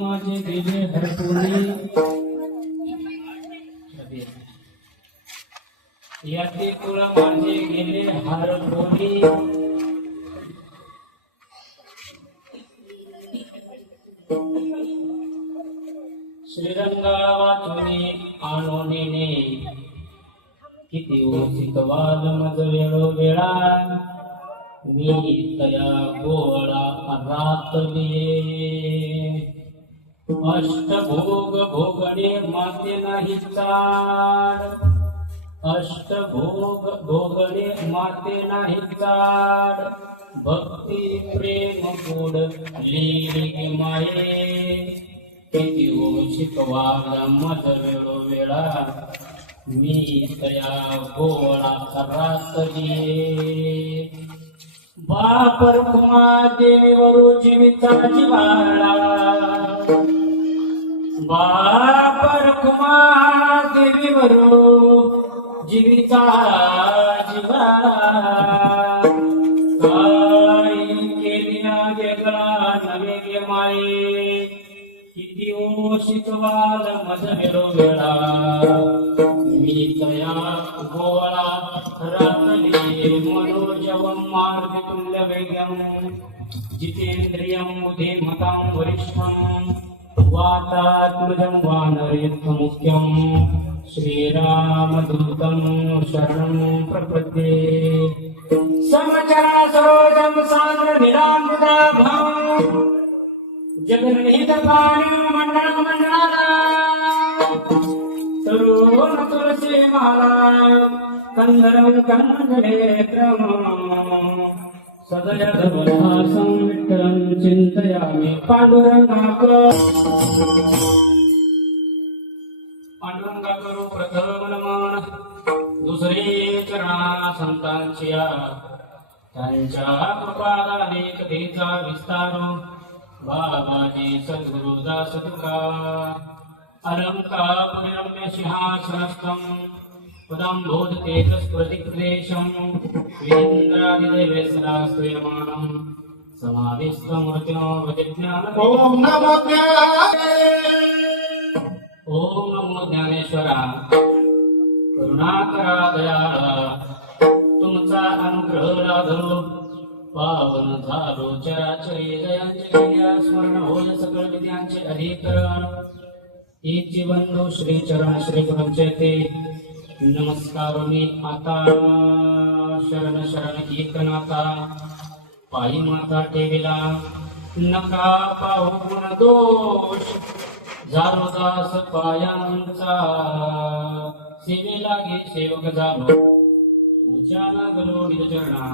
माझे गेले हरपुरी याचे कुळ माझे गेले हरपुरी श्रीरंगा वाचुनी आणोनीने किती उचित वाद मज वेळोवेळा मी तया गोळा रातलिये अष्टभोग भोगणे माते नाही चाड अष्टभोग भोगणे माते नाही चाड भक्ती प्रेम गोड लीली माये किती उचित वाद मज वेळोवेळा मी तया गोळा रातलिये बापर कुमा देवीवरू जीविता जिवाळा बापर कुमा देवीवरू जीविता जिवाळा काही केलिया वेगळा नवे गे माये किती ओशित वाल मज वेळोवेळा मी तया गोळा रातली मनोजवं मार्गतुल्य वेगं जितेन्द्रियं बुद्धिमतां वरिष्ठं वातात्मजं वानरयुद्धमुख्यं श्रीरामदूतं शरणं प्रपद्ये समचरा सरोजं सान्द्रनिरामृताभं जगन्निहितपाणिं मण्डलमण्डलाना तरुण तुलसी माला कंदरं कंदनेत्रं सदय धवलहासं विठ्ठलं चिंतयामि पांडुरंगाकरू प्रथम नमन दुसरे चरणा संतांच्या त्यांच्या कृपादाने कथेचा विस्तार बाबाजी सद्गुरुदास तुका अलंकापुरम्य सिंहासनस्थं पदाम्भोधतेजस्प्रतिप्रदेशं वीरेन्द्रादिदेवे सदा स्तूयमानं समाधिस्थमूर्तिनो वज्ञान ॐ नमो ज्ञानेश्वरा करुणाकरा दयाळा तुमचा अनुग्रह लाधो पावन झालो चराचरी जयांचे गेल्या स्मरण होय सकळ विद्यांचे अधिकरण इति बंधु श्री चरण श्री गुरुंचे ते नमस्कार मी आता शरण शरण एकनाथा पायी माता ठेविला नका पाहू गुण दोष झालो दास पायांचा सेवे लागे सेवक झालो तुझ्या लागलो निजचरणा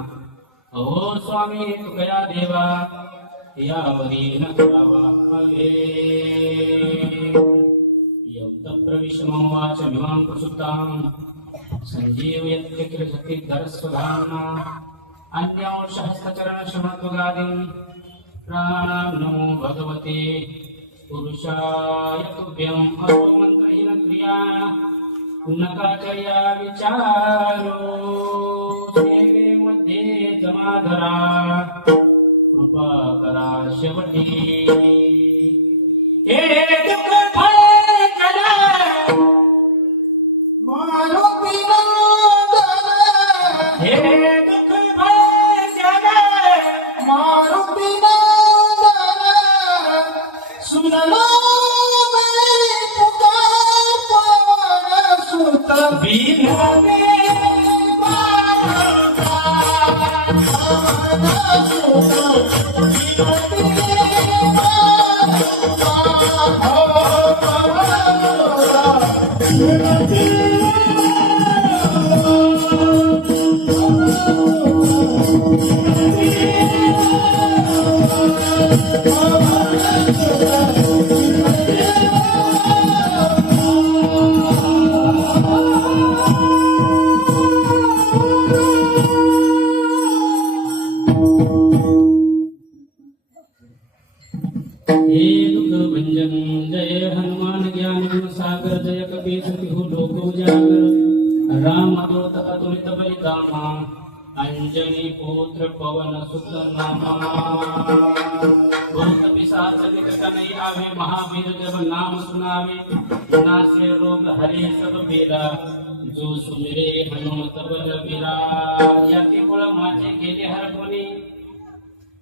अहो स्वामी तुकया देवा यावरी न करावा हवे प्रविष्मं वाचमिमां प्रसुप्तां सञ्जीवयत्यखिलशक्तिधरस्वधाम्ना अन्यांशहस्तचरणशमत्वगादिं प्राणां नमो भगवते पुरुषाय तुभ्यं अहोमन्त्रहीनक्रिया नकाचर्या विचारो सेवेमध्ये जमाधरा कृपा करा शेवटी हे दुःख जय हनुमान ज्ञान सागर जय कपीस तिहु लोक उजागर राम दूत अतुलित बलिधामा अंजनी पुत्र पवन सुत नामा भूत पिशाच निकट नहीं आवे महावीर जब नाम सुनावे नासे रोग हरे सब पीरा जो सुमिरे हनुमत बलबीरा या केवळ माझे गेले हरपुनी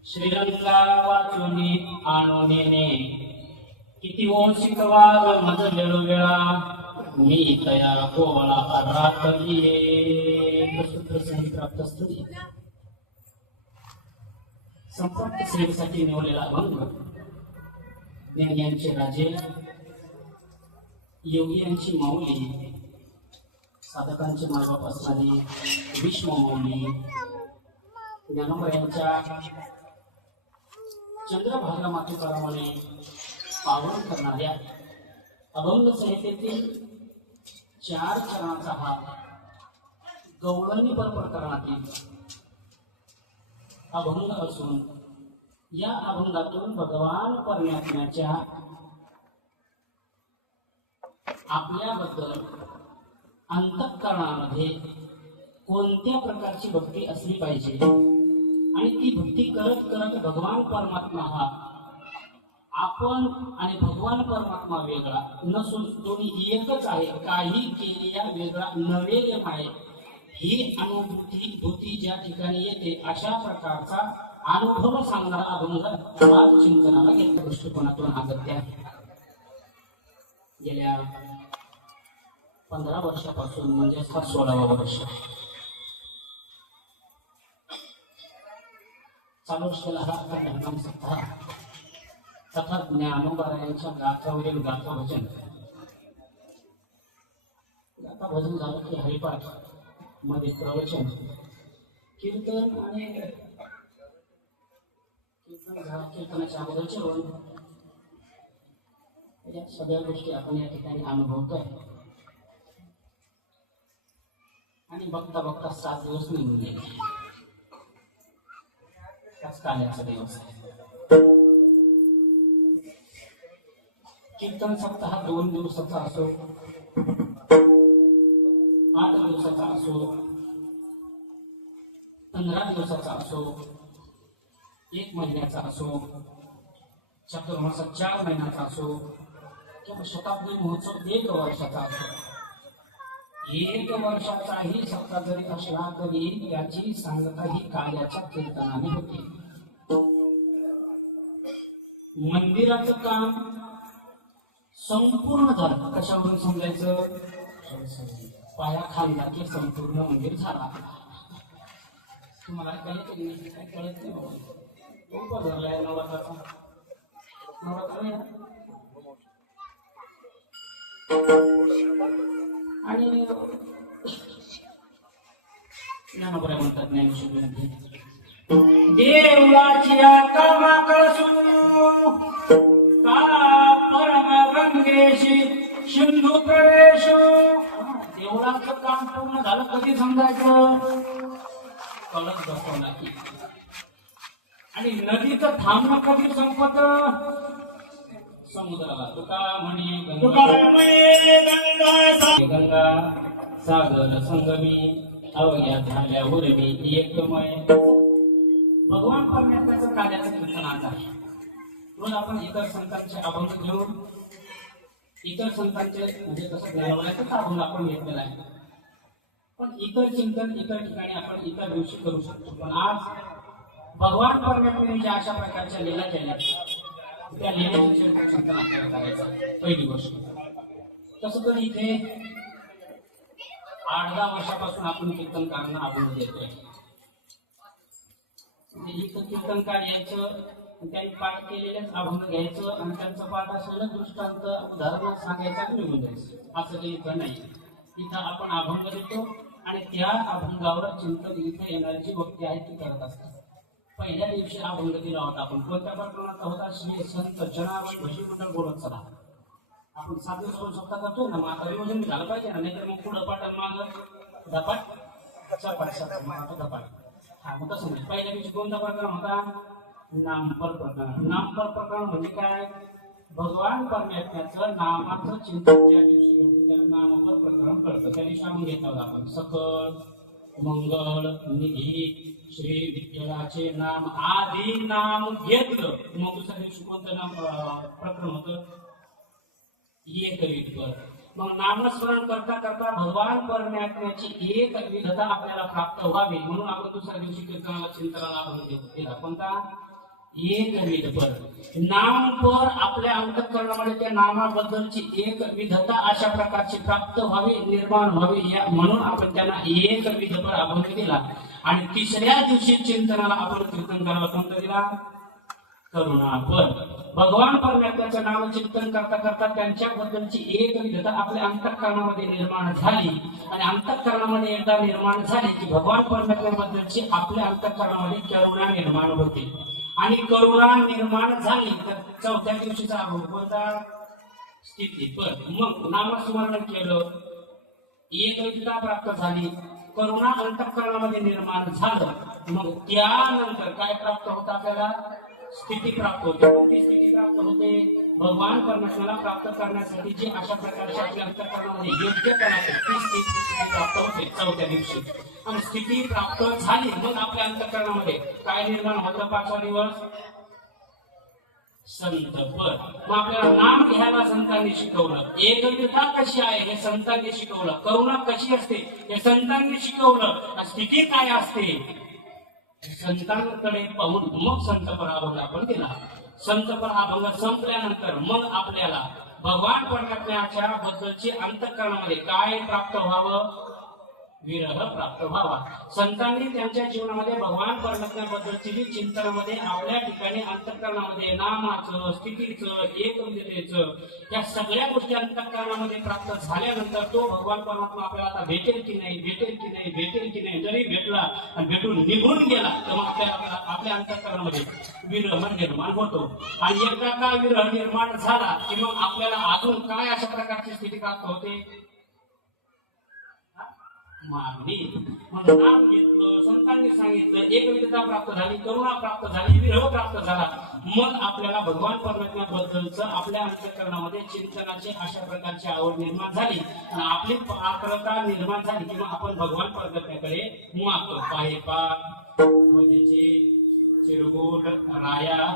श्रीरंगा वाचुनी आणोनेने किती ओळ शिकवाल मज वेळोवेळा मी तया कोवळा रातलिये सूत्र प्राप्त असते संपर्क सेवेसाठी निवडलेला अभंग ज्ञानियांचे राजे योगी यांची माऊली साधकांचे मायबाप असणारी भीष्म माऊली ज्ञानोबा यांच्या चंद्रभागा मातेप्रमाणे पावन करणाऱ्या अभंग संहितेतील 4 चरणाचा हा गवळणी पर प्रकरणातील अभंग असून या अभंगातून भगवान परमात्म्याच्या आपल्याबद्दल अंतःकरणामध्ये कोणत्या प्रकारची भक्ती असली पाहिजे आणि ती भक्ती करत करत भगवान परमात्मा हा आपण आणि भगवान परमात्मा वेगळा नसून दोन्ही एकच आहे काही केलेल्या वेगळा नवे आहे ही अनुभूती ज्या ठिकाणी येते अशा प्रकारचा अनुभव सांगणारा अभंग आज चिंतनाला घेतल्या दृष्टिकोनातून अगत्य आहे. गेल्या 15 वर्षापासून म्हणजे 16वा वर्ष चालू असलेला हा हरिनाम सप्ताह तथा ज्ञानोबा यांच्या गाथावरील गाथा भजन झालं की हरिपाठ मध्ये प्रवचन कीर्तन आणि कीर्तनाच्या अगोदरचे रोल या सगळ्या गोष्टी आपण या ठिकाणी अनुभवतोय आणि बघता बघता 7 दिवस निघून गेले. त्याच काल्याचा दिवस आहे. कीर्तन सप्ताह 2 दिवसाचा असो 8 दिवसाचा असो 15 दिवसाचा असो 1 महिन्याचा असो चातुर्मासात 4 महिन्याचा असो किंवा शताब्दी महोत्सव 1 वर्षाचा असो 1 वर्षाचाही सप्ताह जरी असला तरी याची सांगता ही काल्याच्या कीर्तनाने होती. मंदिराचं काम संपूर्ण झालं. कशावरून समजायचं? पाया खाल्ला की संपूर्ण मंदिर झाला. तुम्हाला कळत नाही काय कळत नाही बाबा. खूप भरलाय नवरात्राचा नवरात्र आणि ज्ञानोबा म्हणतात ज्ञानशून्य देवळाची आता माकळसू का परम गंगेशी सिंधू प्रवेश. देवळाचं काम पूर्ण झालं कधी समजायचं? कळत बसवला की. आणि नदीचं थांबणं कधी संपत? समुद्राला. तुका म्हणे गंगा सागर संगमी अवघ्या झाल्या उर्मी एकमय. भगवान परमात्म्याचं कार्याचं कीर्तन आज आहे. रोज आपण इतर संतांचे अभंग घेऊन इतर संतांचे म्हणजे कसं ज्ञानोबाचं अभंग आपण घेतलेला आहे. पण इतर चिंतन इतर ठिकाणी आपण इतर दिवशी करू शकतो. पण आज भगवान परमात्म्याने ज्या अशा प्रकारच्या लीला केल्या त्या लीलेचं चिंतन आपल्याला करायचं. पहिली गोष्ट तसं तर इथे 8-10 वर्षापासून आपण कीर्तन कारणं अभंग देतोय. इथं कीर्तनकार यायचं त्यांनी पाठ केलेलेच अभंग घ्यायचं आणि त्यांचं पाठ असलेलं दृष्टांत धर्म सांगायचा निघून जायचं. असं काही इथं नाही. इथं आपण अभंग देतो आणि त्या अभंगावर चिंतन इथे येणारी भक्ती आहे ती करत असतात. पहिल्या दिवशी अभंग दिला होता आपण कोणत्या प्रकरणात होता? श्री संत जनावर भजी मंडळ बोलत चला. आपण 7 दिवस बोलू शकता करतो ना. मग आता नियोजन झालं पाहिजे ना. नाहीतर मग पुढं पाठ माग धपाट चपाट मग धपाट. हा मग तसं नाही. पहिल्या दिवशी कोणता प्रकरण होता? नामपर प्रकरण. नामपर प्रकरण म्हणजे काय? भगवान परमात्म्याचं नामाचं चिंतन ज्या दिवशी होतं त्याला नामपर प्रकरण कळतं. त्या दिवशी आपण घेतलं होतं आपण सकळ मंगळ निधी श्री विठ्ठलाचे नाम आधी नाम घेतलं. मग दुसऱ्या दिवशी कोणतं नाम प्रकरण होतं? एक विधपर. मग नामस्मरण करता करता भगवान परमात्म्याची एक विधता आपल्याला प्राप्त व्हावी म्हणून आपण दुसऱ्या दिवशी कीर्तनाला चिंतनाला आपण केला. कोणता? एक विधपर. नाम पर आपल्या अंतःकरणामध्ये त्या नामाबद्दलची एक विधता अशा प्रकारची प्राप्त व्हावी, निर्माण व्हावी म्हणून आपण त्यांना एक विधपर अभंग दिला. आणि तिसऱ्या दिवशी चिंतनाला आपण कीर्तन करायला कोणता दिला? करुणापर. भगवान परमात्म्याचं नाम चिंतन करता करता त्यांच्याबद्दलची एक विधता आपल्या अंतःकरणामध्ये निर्माण झाली. आणि अंतःकरणामध्ये एकदा निर्माण झाली की भगवान परमात्म्याबद्दलची आपल्या अंतःकरणामध्ये करुणा निर्माण होते. आणि करुणा निर्माण झाली तर चौथ्या दिवशीचा कोणता? स्थितीपर. मग नामस्मरण केलं, एक विधता प्राप्त झाली, करुणा अंतःकरणामध्ये निर्माण झालं. मग त्यानंतर काय प्राप्त होतं आपल्याला? स्थिती प्राप्त होते. कोणती स्थिती प्राप्त होते? भगवान परमेश्वराला प्राप्त करण्यासाठी जी अशा प्रकारच्या आपल्या अंतःकरणामध्ये योग्यपणा ती स्थिती प्राप्त होते चौथ्या दिवशी. आणि स्थिती प्राप्त झाली मग आपल्या अंतःकरणामध्ये काय निर्माण होतं? पाचवा दिवस संतपर. मग आपल्याला नाम घ्यायला संतांनी शिकवलं. एकविधता कशी आहे हे संतांनी शिकवलं. करुणा कशी असते हे संतांनी शिकवलं. स्थिती काय असते संतांकडे पाहून मग संतपर अभंग आपण दिला. संतपर अभंग संपल्यानंतर मग आपल्याला भगवान परमात्म्याच्या बद्दलची अंतःकरणामध्ये काय प्राप्त व्हावं? विरह प्राप्त व्हावा. संतांनी त्यांच्या जीवनामध्ये भगवान परमात्म्याबद्दलची जी चिंतनामध्ये आपल्या ठिकाणी अंतःकरणामध्ये नामाचं, स्थितीचं, एकविधतेचं या सगळ्या गोष्टी अंतःकरणामध्ये प्राप्त झाल्यानंतर तो भगवान परमात्मा आपल्याला आता भेटेल की नाही, भेटेल की नाही, भेटेल की नाही, जरी भेटला आणि भेटून निघून गेला तर मग आपल्या अंतःकरणामध्ये विरह निर्माण होतो. आणि एकदा का विरह निर्माण झाला की मग आपल्याला अजून काय अशा प्रकारची स्थिती प्राप्त होते? मागणी. मग नाम घेतलं, संतांनी सांगितलं, एकविधता प्राप्त झाली, करुणा प्राप्त झाली, विरह प्राप्त झाला. मग आपल्याला भगवान परमात्म्याबद्दलचं आपल्या अंतःकरणामध्ये चिंतनाची अशा प्रकारची आवड निर्माण झाली आणि आपली पात्रता निर्माण झाली की मग आपण भगवान परमात्म्याकडे मागतो. पाहे पाक म्हणजे चिरगोट राया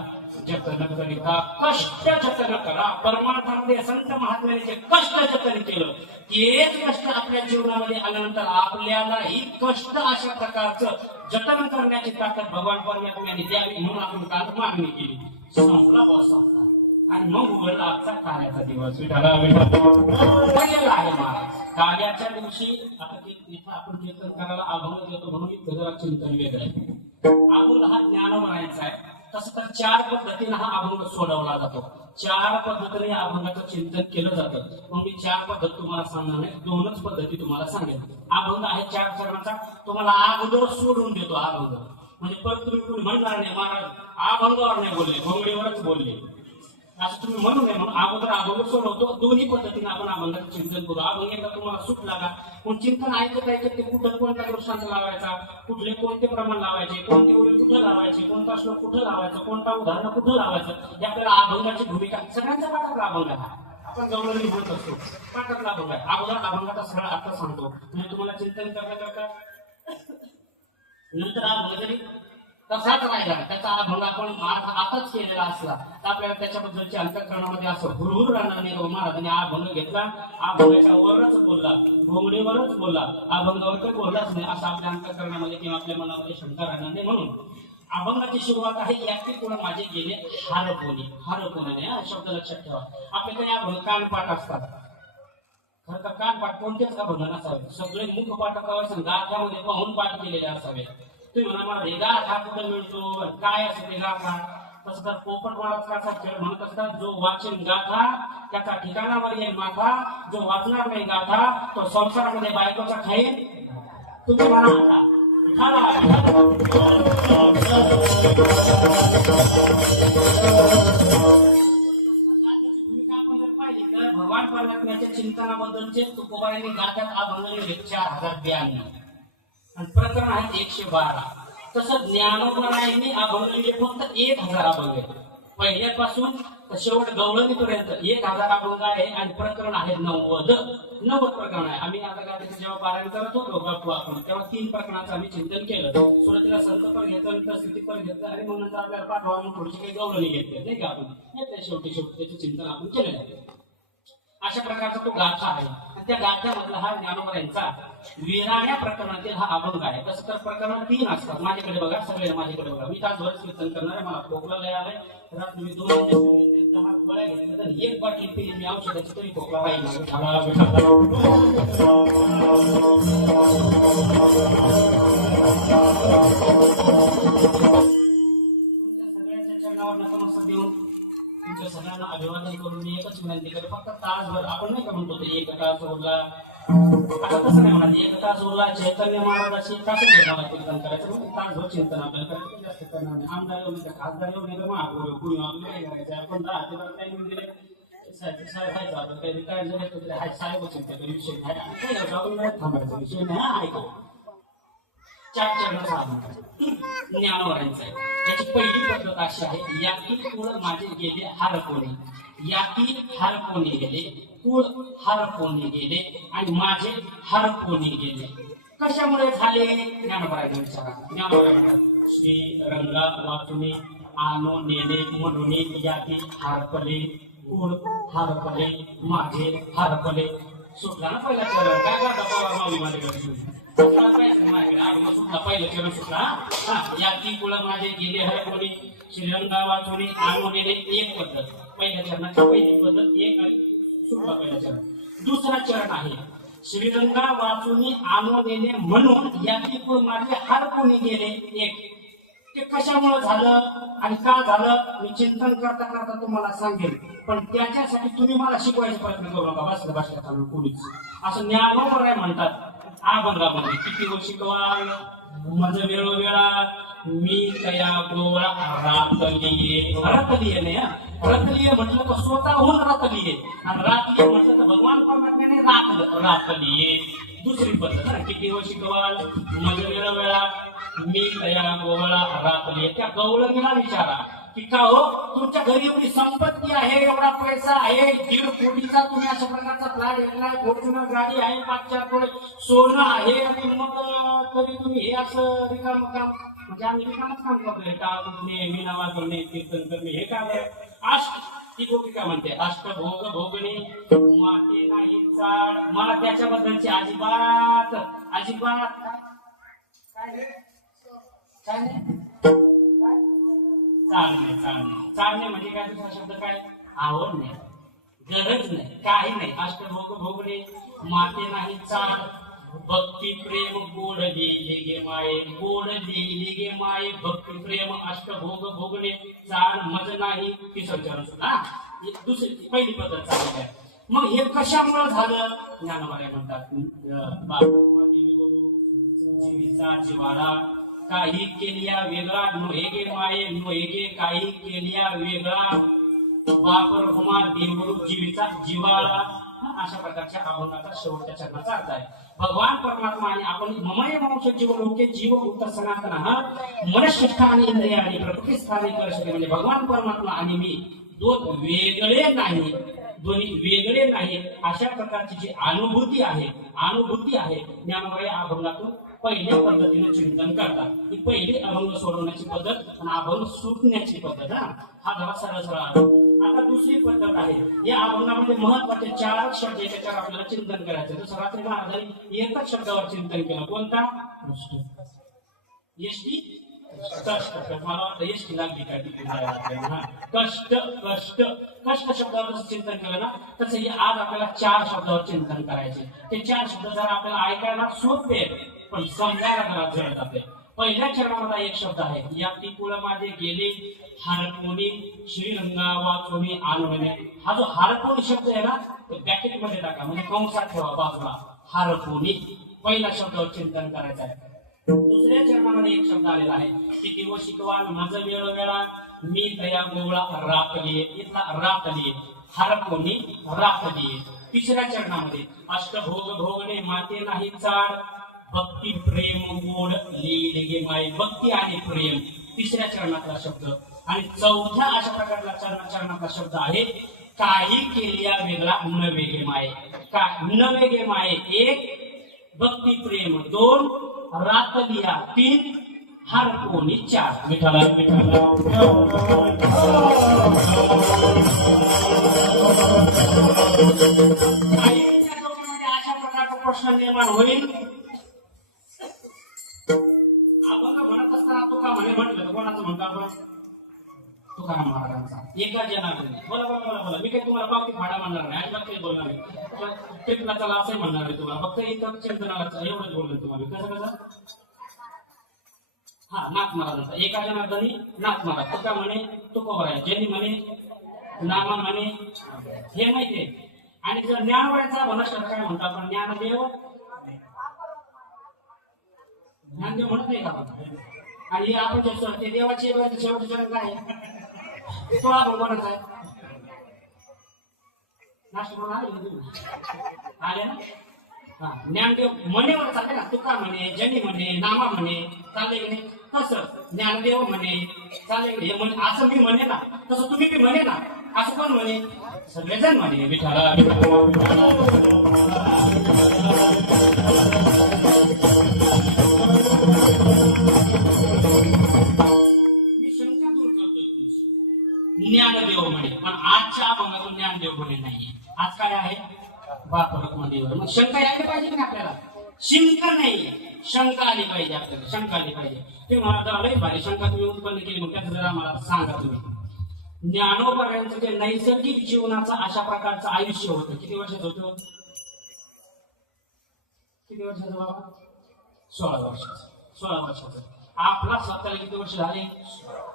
जतन करिता कष्ट जतन करा. परमार्थामध्ये संत महात्म्याने जे कष्ट जतन केलं तेच कष्ट आपल्या जीवनामध्ये आल्यानंतर आपल्यालाही कष्ट अशा प्रकारचं जतन करण्याची ताकद भगवान परमात्म्याने द्यावी म्हणून आपण काल मागणी केली. संपला बस. आणि मग उघडला आजचा कार्याचा दिवस. विठाला आहे महाराज. कार्याच्या दिवशी आता इथं आपण कीर्तन करायला अभंग देतो म्हणून जरा चिंतन वेगळं आहे. अभंग हा ज्ञान म्हणायचा आहे. तसं तर 4 पद्धतीने हा अभंग सोडवला जातो. 4 पद्धतीने अभंगाचं चिंतन केलं जातं. मग मी 4 पद्धत तुम्हाला सांगणार नाही, 2च पद्धती तुम्हाला सांगेल. अभंग आहे 4 चरणाचा. तुम्हाला अगोदर सोडून देतो अभंग. म्हणजे परत तुम्ही कोणी म्हणणार नाही महाराज अभंगावर नाही बोलले, घोंगडीवरच बोलले असं तुम्ही म्हणू नये म्हणून अगोदर अभंग सोडवतो. दोन्ही पद्धतीने आपण अभंगाचं चिंतन करू. अभंग एकदा तुम्हाला सुटला का पण चिंतन ऐकत ऐकत ते कुठं कोणत्या दृष्टांत लावायचा, कुठले कोणते प्रमाण लावायचे, कोणते ओळी कुठं लावायचे, कोणता श्लोक कुठं लावायचा, कोणता उदाहरण कुठं लावायचं हे आपल्याला अभंगाची भूमिका सगळ्यांच्या पाठातला अभंग हा आपण गवळणी म्हणत असतो. पाठातला अभंग आहे. अगोदर अभंगाचा सरळ अर्थ सांगतो म्हणजे तुम्हाला चिंतन करता करता नंतर अभंग जरी तसाच राहिला त्याचा अभंग आपण आताच केलेला असला तर आपल्याला त्याच्याबद्दलच्या अंतःकरणामध्ये असं हुरहुर राहणार नाही. महाराजांनी अभंग घेतला, अभंगाच्या वरच बोलला, घोंगडीवरच बोलला, अभंगावर तर बोललाच नाही असं आपल्या अंतःकरणामध्ये किंवा आपल्या मनामध्ये शंका राहणार नाही. म्हणून अभंगाची सुरुवात आहे याची पुढे माझे गेले हारपोनी. हारपोनी हा शब्द लक्षात ठेवा. आपल्याकडे अभंग कानपाठ असतात. खरं तर कानपाठ कोणतेच अभंग नसावे, सगळे मुखपाठ करावे, गाथ्यामध्ये पाहून पाठ केलेले असावे. तुम्ही म्हणा मला हे गाथा कुठं मिळतो काय असं ते गाथा. तसं तर पोपट महाराज खेळ म्हणत असतात जो वाचेल गाथा त्याचा ठिकाणावर येईल माथा, जो वाचणार नाही गाथा तो संसारामध्ये बायकोचा खाईल. तुम्ही म्हणा भूमिका आपण जर पाहिली तर भगवान परमात्म्याच्या चिंतनाबद्दलचे तुकोबाईंनी गाथ्यात अभंग लिहिले 4092 आणि प्रकरण आहेत 112. तसं ज्ञानोबरायांनी अभंग लिहिले फक्त 1000 अभंग आहेत. पहिल्यापासून शेवट गवळणीपर्यंत 1000 अभंग आहे आणि प्रकरण आहे 90 प्रकरण आहे. आम्ही आता गाडीचं जेव्हा पारायण करत होतो बापू आपण तेव्हा 3 प्रकरणाचं आम्ही चिंतन केलं. सुरुवातीला संत पण घेतलं, नंतर स्थिती पण घेतलं आणि मग नंतर आपल्याला पाठवा म्हणून थोडीशी काही गवळणी घेतली नाही का आपण. शेवटी त्याचं चिंतन आपण केलेलं आहे. अशा प्रकारचा तो गाथा आहे आणि त्या गाथ्यामधला हा ज्ञानोबा यांचा विराण्या प्रकरणातील हा अभंग आहे. तसं तर प्रकरण 3 असतात. माझ्याकडे बघा, सगळे माझ्याकडे बघा. मी तासभर कीर्तन करणार आहे. मला खोकला लय आलाय. रात्री मी 2 गोळ्या घेतल्या तर 1 बाटली पिली मी औषधाची तरी खोकला राहील. तुमच्या सगळ्यांच्या चरणावर नतमस्तक देऊन तुमच्या सगळ्यांना अभिवादन करून मी एकच विनंती करतो, फक्त तासभर आपण नाही का म्हणतो ते 1 तास उरला, आता तसं नाही म्हणा 1 तास उरला चैतन्य महाराजाची तासच घेतला कीर्तन करायचं. मग तासभर चिंतन आपल्याला करायचं, जास्त करणार नाही. आमदार येऊन खासदार येऊन नाही तर महापौर कुणी आपल्याला काय करायचं. आपण 10 ते 12 टाइम दिले साहेब व्हायचं आपण काही काय जर हाय साहेब चिंता करी विषय नाही काय करायचं आपण थांबायचा विषय नाही. हा ऐका 4 चरणाचा अभंग ज्ञानोबरांचा आहे. याची पहिली पद्धत अशी आहे, याकी कुळ माझे गेले हार कोणी, याकी हार कोणी गेले, कुळ हार कोणी गेले आणि माझे हार कोणी गेले. कशामुळे झाले ज्ञानोबरांचा विचारा. ज्ञानोबरा म्हणतात श्री रंगा वाचुनी आनो नेले म्हणून याकी हारपले, कुळ हारपले, माझे हारपले. सुटला ना पहिला चरण. काय करता माऊली माझ्याकडे सुटला पहिलं चरण सुटला. याची कुळ माझे गेले हर कोणी श्रीरंगा वाचुनी आणून गेले. एक पद्धत पहिल्या चरणाची पहिली पद्धत एक आणि सुटला पहिला चरण. दुसरा चरण आहे श्रीरंगा वाचुनी आणून गेले म्हणून याची कुळ माझे हर कोणी गेले एक. ते कशामुळे झालं आणि का झालं मी चिंतन करता करता तुम्हाला सांगेल, पण त्याच्यासाठी तुम्ही मला शिकवायचा प्रयत्न करू नका. बसल्या बसल्या चालू कोणीच असं ज्ञानोबराय म्हणतात अभंगामध्ये किती व शिकवाल मज वेळोवेळा मी तया गोळा रातलिये. रतलिये नाही रतलिये म्हटलं तर स्वतःहून रतलिये आणि रातलिये म्हटलं तर भगवान परमात्म्याने रातलिये. दुसरी पद्धत किती व शिकवाल मज वेळोवेळा मी तया गोळा रातलिये. त्या गवळणीला विचारा की का हो तुमच्या घरी एवढी संपत्ती आहे, एवढा पैसा आहे, 1.5 कोटीचा तुम्ही अशा प्रकारचा फ्लॅट घेतलाय, फॉर्च्युनर गाडी आहे, 5-4 तोळे सोनं आहे आणि मग तरी तुम्ही हे असं रिकाम काम म्हणजे आम्ही रिकामच काम करतोय. टाळ उठणे, मीना वाजवणे, कीर्तन करणे हे काम आहे. ती गोपिका म्हणते अष्टभोग भोगणे माते नाही चाड. मला त्याच्याबद्दलची अजिबात चालणे म्हणजे काय दुसरा शब्द काय आवड नाही, गरज नाही, काही नाही. अष्टभोग भोगणे माते नाही चाड. भक्ती प्रेम गोड लिहिले गे माये, गोड लिहिले गे माये भक्ती प्रेम अष्टभोग भोगणे चाड मज नाही. तिसरं सुद्धा दुसरी पहिली पद्धत चालू आहे. मग हे कशामुळे झालं ज्ञानोबा म्हणतात जीवीचा जिवाळा काही केलिया वेगळा नोहेगे माये नोहेगे काही केलिया वेगळा वापर हुमा देवरू जीवीचा जिवाळा. अशा प्रकारच्या अभंगाचा शेवटच्या चरणाचा अर्थ आहे. भगवान परमात्मा आणि आपण ममय मांस जीव लोके जीव उत्तर सनातन हा मनशिष्ठा आणि इंद्रिय आणि प्रकृती स्थाने करशे. म्हणजे भगवान परमात्मा आणि मी दोन वेगळे नाही, दोन्ही वेगळे नाही. अशा प्रकारची जी अनुभूती आहे ज्ञानोबा या अभंगातून पहिल्या पद्धतीने चिंतन करतात. ही पहिली अभंग सोडवण्याची पद्धत आणि अभंग सुटण्याची पद्धत. हा जरा सरळ. आता दुसरी पद्धत आहे. या अभंगामध्ये महत्वाचे 4 शब्द त्याच्यावर आपल्याला चिंतन करायचं. जसं रात्री महाराजांनी एकच शब्दावर चिंतन केलं. कोणता? यष्टी कष्ट. मला वाटतं यष्टी लागली काय कष्ट शब्दावर जसं चिंतन केलं ना तसं आज आपल्याला 4 शब्दावर चिंतन करायचे. ते 4 शब्द जर आपल्याला ऐकायला सोपे पण समजायला घरात जळत आपले. पहिल्या चरणामध्ये एक शब्द आहे याकी कुळ माझे गेले हारकोणी श्रीरंगा वाचोनी आणवणे. हा जो हारकोणी शब्द आहे ना तो ब्रॅकेट मध्ये टाका म्हणजे कंसात ठेवा बाजूला. हारकोणी पहिल्या शब्दावर चिंतन करायचं आहे. दुसऱ्या चरणामध्ये एक शब्द आलेला आहे की दिव शिकवान मज वेळोवेळा मी तया गोळा राखलिये. इथला राखलिये हारकोणी राखलिये. तिसऱ्या चरणामध्ये अष्टभोग भोगणे माते नाही चाड. भक्ती प्रेम गोड लिहिले गे माय. भक्ती आणि प्रेम तिसऱ्या चरणातला शब्द. आणि चौथ्या अशा प्रकारला चरणातला शब्द आहे काही केलिया वेगळा न वेगे माये. का न वेगे माये 1 भक्ती प्रेम 2 रातलिया 3 हरपोनी 4. विठाला विठाला अशा प्रकारचा प्रश्न निर्माण होईल. अभंग म्हणत असताना तुका म्हणे म्हटलं तर कोणाचं म्हणतो आपण? तुकाराम महाराजांचा. एका जनार्दनी. बोला बोला बोला बोला. मी काही तुम्हाला पावती भाडा म्हणणार नाही, अजिबात काही बोलणार नाही. टिपला चला असंही म्हणणार नाही तुम्हाला. फक्त इथं चिंतनाला एवढंच बोलणार तुम्हाला. कसं कसं? हा, नाथ महाराजांचा. एका जनार्दनी नाथ महाराज. तुका म्हणे तुकोबराय, जनी म्हणे नामा म्हणे, हे माहितीये. आणि जर ज्ञानोबरायचा वनस्पती काय म्हणतो आपण? ज्ञानदेव ज्ञानदेव म्हणत नाही का आपण? आणि आपण जे ते देवाची शेवटचे चरण काय आहे? 16 भगवानाचा आहे. नाश्ता करून आले ना? हा, ज्ञानदेव म्हणेवर चालते ना. तुका म्हणे, जनी म्हणे, नामा म्हणे, चालते की नाही? तसं ज्ञानदेव म्हणे, चालेल हे म्हणे. असं मी म्हणे ना, तसं तुम्ही बी म्हणे ना. असं पण म्हणे, सगळेजण म्हणे विठाला. ज्ञानदेव म्हणे, पण आजच्या अभंगातून ज्ञानदेव म्हणे नाही. आज काय आहे? बापरत्मदेव. मग शंका यायला पाहिजे ना आपल्याला? शंका नाही, शंका आली पाहिजे आपल्याला. शंका आली पाहिजे. ते मला लई भारी शंका तुम्ही उत्पन्न केली, मग त्याचं जरा मला सांगा तुम्ही. ज्ञानोबरायांचं ते नैसर्गिक जीवनाचं अशा प्रकारचं आयुष्य होतं. किती वर्षाचं होतं? किती वर्षाचं बाबा? 16 वर्षाचं. 16 वर्षाचं. आपला स्वतःला किती वर्ष झाले?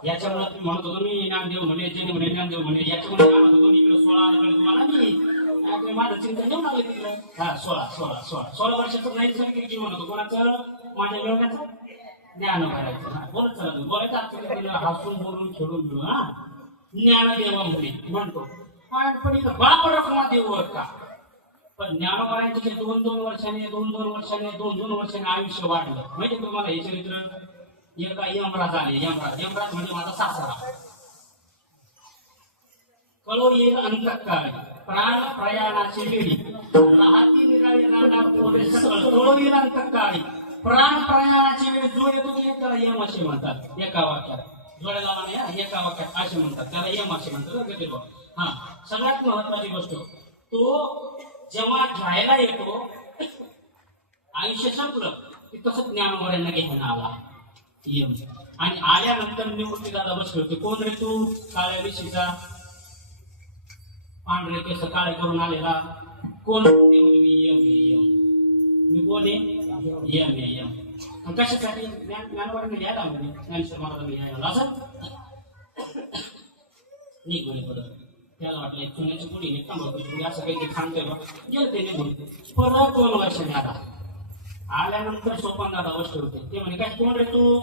याच्यामुळे तुम्ही म्हणत होतो मी ज्ञानदेव म्हणे, जनी म्हणे, ज्ञानदेव म्हणे. याच्यामुळे म्हणत होतो मी इकडे 16 आले तुम्हाला मी माझं चिंतन घेऊन आले तिकडे. हा, 16 वर्षाचं नैसर्गिक जीवन होतं. कोणाचं? माझ्या मिळवण्याचं. ज्ञानोबरायचं. बोलत चालत बोलायचं हसून बोलून खेळून मिळून. हा, ज्ञानदेव म्हणे म्हणतो. पण इथं बापरत्मदेव का? पण ज्ञानोबरायांचे 2-2 वर्षाने 2-2 वर्षाने 2-2 वर्षाने आयुष्य वाढलं. म्हणजे तुम्हाला हे चरित्र. एका यमराज आले. यमराज म्हणजे माझा सासरा. कळो येईल अंतकाळी प्राण प्रयाणाची वेळी राहती निराळी राहणार पोरे सकळ. कळो येईल अंतकाळी प्राण प्रयाणाची वेळी जो येतो त्याला यम असे म्हणतात. एका वाक्यात जोड्या लावाने एका वाक्यात असे म्हणतात. त्याला यम असे म्हणतात. हा, सगळ्यात महत्वाची गोष्ट तो जेव्हा घ्यायला येतो आयुष्य संपलं की तसं ज्ञानोबरायांना घेऊन आला यम. आणि आल्यानंतर निवृत्ती दादा बसले होते. कोण रे तू? काळ्या विशीचा पांढरे केस काळे करून आलेला कोण? मी यम. मी कोण आहे? यम. कशासाठी? ज्ञानोबरायांना घ्यायला म्हणजे ज्ञानेश्वर महाराजांनी घ्यायला असं निघून पडत. त्याला वाटलं चुन्याची पुढी तंबाखूची पुढी असं काही सांगतोय बा. गेलं ते निघून. परत 2 वर्षांनी आल्यानंतर सोपान दादा बसले होते. ते म्हणे काय कोण रे तू?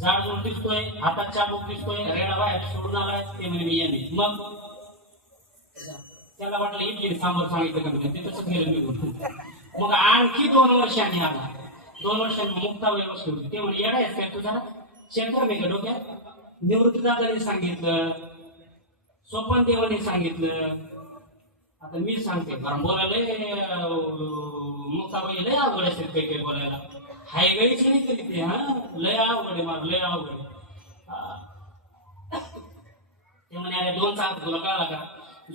झाड जोड दिसतोय, हातात चाबूक दिसतोय, रेडा बाहेर सोडून आलाय. ते म्हणे मी येणे. मग त्याला वाटलं इडली सांबर सांगितलं का म्हणजे ते तसं गेलं निघून. मग आणखी 2 वर्षांनी आला. 2 वर्षांनी मुक्ताबाई बसली होती. ते म्हणे येडा आहेस काय तुझा? शेंकर मी का डोक्यात? निवृत्ती दादाने सांगितलं, सोपान देवाने सांगितलं. आता मी सांगते कारण बोलायला मुक्ताबाई लय अवघड असते काही बोलायला. हाय गाईच नाही तरी ते. हा, लय अवघड आहे मला, लय अवघड. ते म्हणे अरे 2 सांगतो तुला कळला का?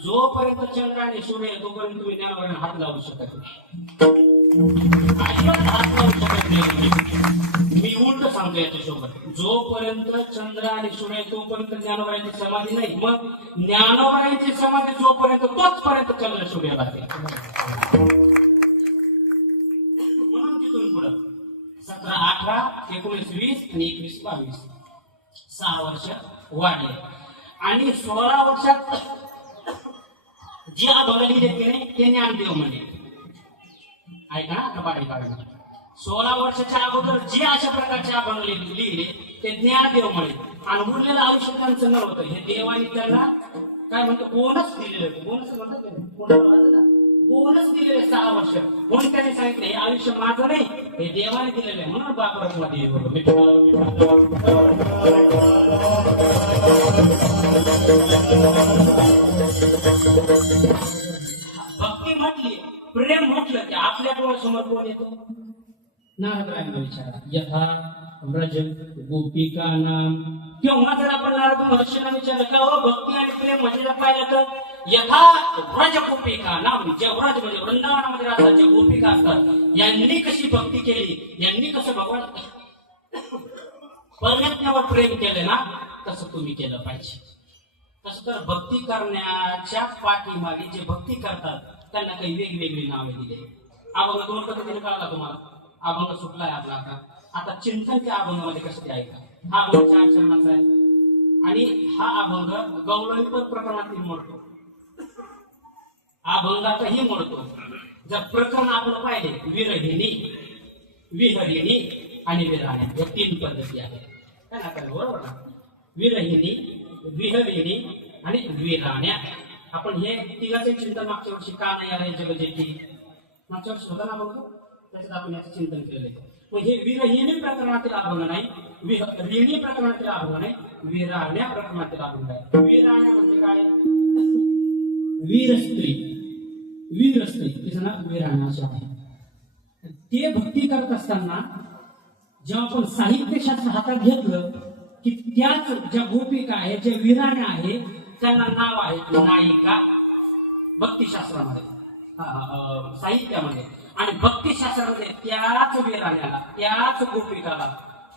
जोपर्यंत चंद्र आणि सूर्य तोपर्यंत तुम्ही ज्ञानोबरायांना हात लावू शकत नाही. हात लावू शकत नाही. मी उलट सांगतो याच्यासोबत. जोपर्यंत चंद्र आणि सूर्य तोपर्यंत ज्ञानोबरायांची समाधी नाही. मग ज्ञानोबरायांची समाधी जोपर्यंत तोचपर्यंत चंद्र सूर्य राहते. म्हणून तिथून पुढं 17, 18, 19, 20 आणि 21, 22 6 वर्ष वाढले. आणि 16 वर्षात जे अभंग लिहिले गेले ते ज्ञानदेव म्हणे. ऐका ना बारी बारी. 16 वर्षाच्या अगोदर जे अशा प्रकारचे अभंग लिहिले ते ज्ञानदेव म्हणे. आणि उरलेलं आयुष्य त्यांचं नव्हतं. हे देवाने त्यांना काय म्हणतो बोनस दिलेलं. बोनस म्हणतात कोणच दिलेले 6 वर्ष. म्हणून त्याने सांगितले हे आयुष्य माझं नाही, हे देवाने दिलेलं आहे. म्हणून बापरत मध्ये भक्ती म्हटली, प्रेम म्हटलं की आपल्या डोळ्यासमोर कोण येतो? नारदरायांना विचारा. यथा व्रज गोपिका नाम. किंवा जर आपण नारद महर्षींना विचारलं का हो भक्ती आणि प्रेम म्हणजे जर पाहिलं तर यथा व्रज गोपिका नाम. जे व्रज म्हणजे वृंदावनामध्ये राहतात जे गोपिका असतात, यांनी कशी भक्ती केली, यांनी कसं भगवान परमात्म्यावर प्रेम केले ना, तसं तुम्ही केलं पाहिजे. तसं तर भक्ती करण्याच्या पाठीमागे जे भक्ती करतात त्यांना काही वेगवेगळी नावे दिले. अभंग 2 पद्धतीने कळला तुम्हाला. अभंग सुटलाय आपला आता चिंतनच्या अभंगामध्ये कसं ते ऐका. हा अभंग 4 चरणाचा आहे आणि हा अभंग गौरविपर प्रकरणातील मोडतो, अभंगाचाही मोडतो. जर प्रकरण आपण पाहिले विरहिणी, विहरिणी आणि विराण्या या 3 पद्धती आहेत. काय ना काय बरोबर ना? विरहिणी, विहरिणी आणि विराण्या. आपण हे तिघाचे चिंतन मागच्या वर्षी का नाही आले जगजेठी मागच्या वर्षी होता ना बघतो, त्याच्यात आपण याचं चिंतन केलेलं आहे. मग हे विरहिणी प्रकरणातील अभंग नाही, विहरिणी प्रकरणातील अभंग नाही, विराण्या प्रकरणातील अभंग आहे. विराण्या म्हणजे काय? वीर स्त्री, वीर स्त्री तिचं नाव विराण्या असं आहे. ते भक्ती करत असताना जेव्हा आपण साहित्यशास्त्र हातात घेतलं की त्याच ज्या गोपिका आहेत, ज्या विराण्या आहेत, त्यांना नाव आहे नायिका भक्तिशास्त्रामध्ये, साहित्यामध्ये. आणि भक्तिशास्त्रामध्ये त्याच विराण्याला, त्याच गोपिकाला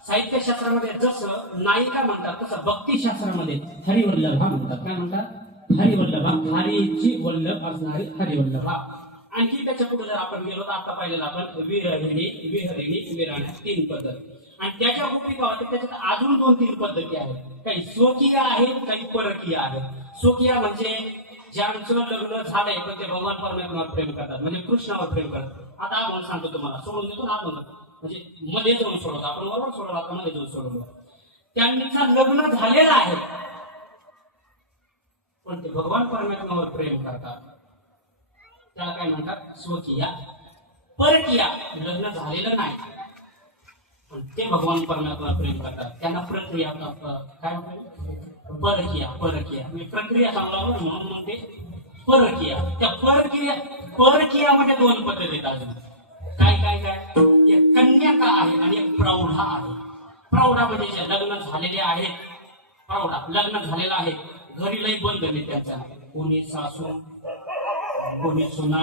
साहित्यशास्त्रामध्ये जसं नायिका म्हणतात तसं भक्तिशास्त्रामध्ये हरिवल्लभा म्हणतात. काय म्हणतात? हरिवल्लभा. हरीची वल्लभ असणारी हरिवल्लभा. आणखी त्याच्या पुढे जर आपण गेलो तर आता पाहिलेलं आपण विरहिणी, विहरिणी, विराण्या 3 पद्धती. आणि त्याच्या गोपिका होत्या त्याच्यात अजून 2-3 पद्धती आहेत. काही स्वकीय आहेत, काही परकीय आहेत. स्वकीय म्हणजे ज्यांचं लग्न झालंय पण ते भगवान परमात्म्यावर प्रेम करतात, म्हणजे कृष्णावर प्रेम करतात. आता आपण सांगतो तुम्हाला, सोडून देतो ना आपण, म्हणजे मध्ये जाऊन सोडवतो आपण, बरोबर सोडवलं आता मध्ये जाऊन सोडवलं. त्यांचं लग्न झालेलं आहे पण ते भगवान परमात्म्यावर प्रेम करतात, त्याला काय म्हणतात? स्वकीय. परकीय लग्न झालेलं नाही पण ते भगवान परमात्म्यावर प्रेम करतात, त्यांना प्रक्रिया काय म्हणतात? परकीय. परकीय मी प्रक्रिया सांगला म्हणून म्हणते परकीय. त्या परकीय म्हणजे 2 पद्धती आहेत अजून. काय काय काय? एक कन्याका आहे आणि एक प्रौढा आहे. प्रौढा म्हणजे जे लग्न झालेले आहेत, प्रौढा लग्न झालेला आहे, घरी लई बंद नाही त्यांचा, कोणी सासू, कोणी सुना,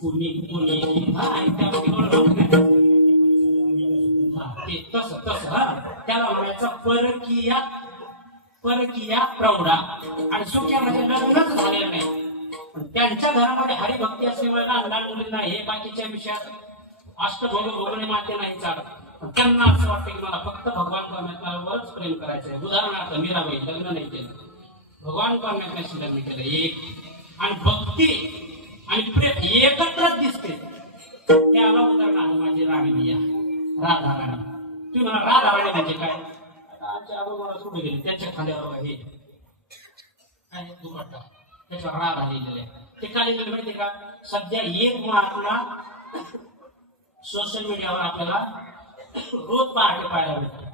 कोणी तसं त्याला म्हणायचं परकीय. परकीय प्रौढा. आणि सुख्या म्हणजे लग्नच झालेलं नाही, त्यांच्या घरामध्ये हरिभक्ती असल्यामुळे लहान मुलींना हे बाकीच्या विषयात अष्टभोग भोगणे माते नाही चालत. त्यांना असं वाटतं की मला फक्त भगवान परमात्म्यावरच प्रेम करायचं आहे. उदाहरणार्थ मीराबाई लग्न नाही केलं, भगवान परमात्म्याशी लग्न केलं एक. आणि भक्ती आणि प्रेम एकत्रच दिसते. त्याला उदाहरण आहे माझी राणी राधा राणी. तुम्ही म्हणा राधा राणी म्हणजे काय? आमच्या आजोबाला सोडून गेले, त्यांच्या खांद्यावर हे काय दुपट्टा, त्याच्यावर राधा लिहिलेलं आहे. ते काय लिहिलेलं माहिती का? सध्या एक महात्मा सोशल मीडियावर आपल्याला रोज पहाटे पाहायला भेटतो.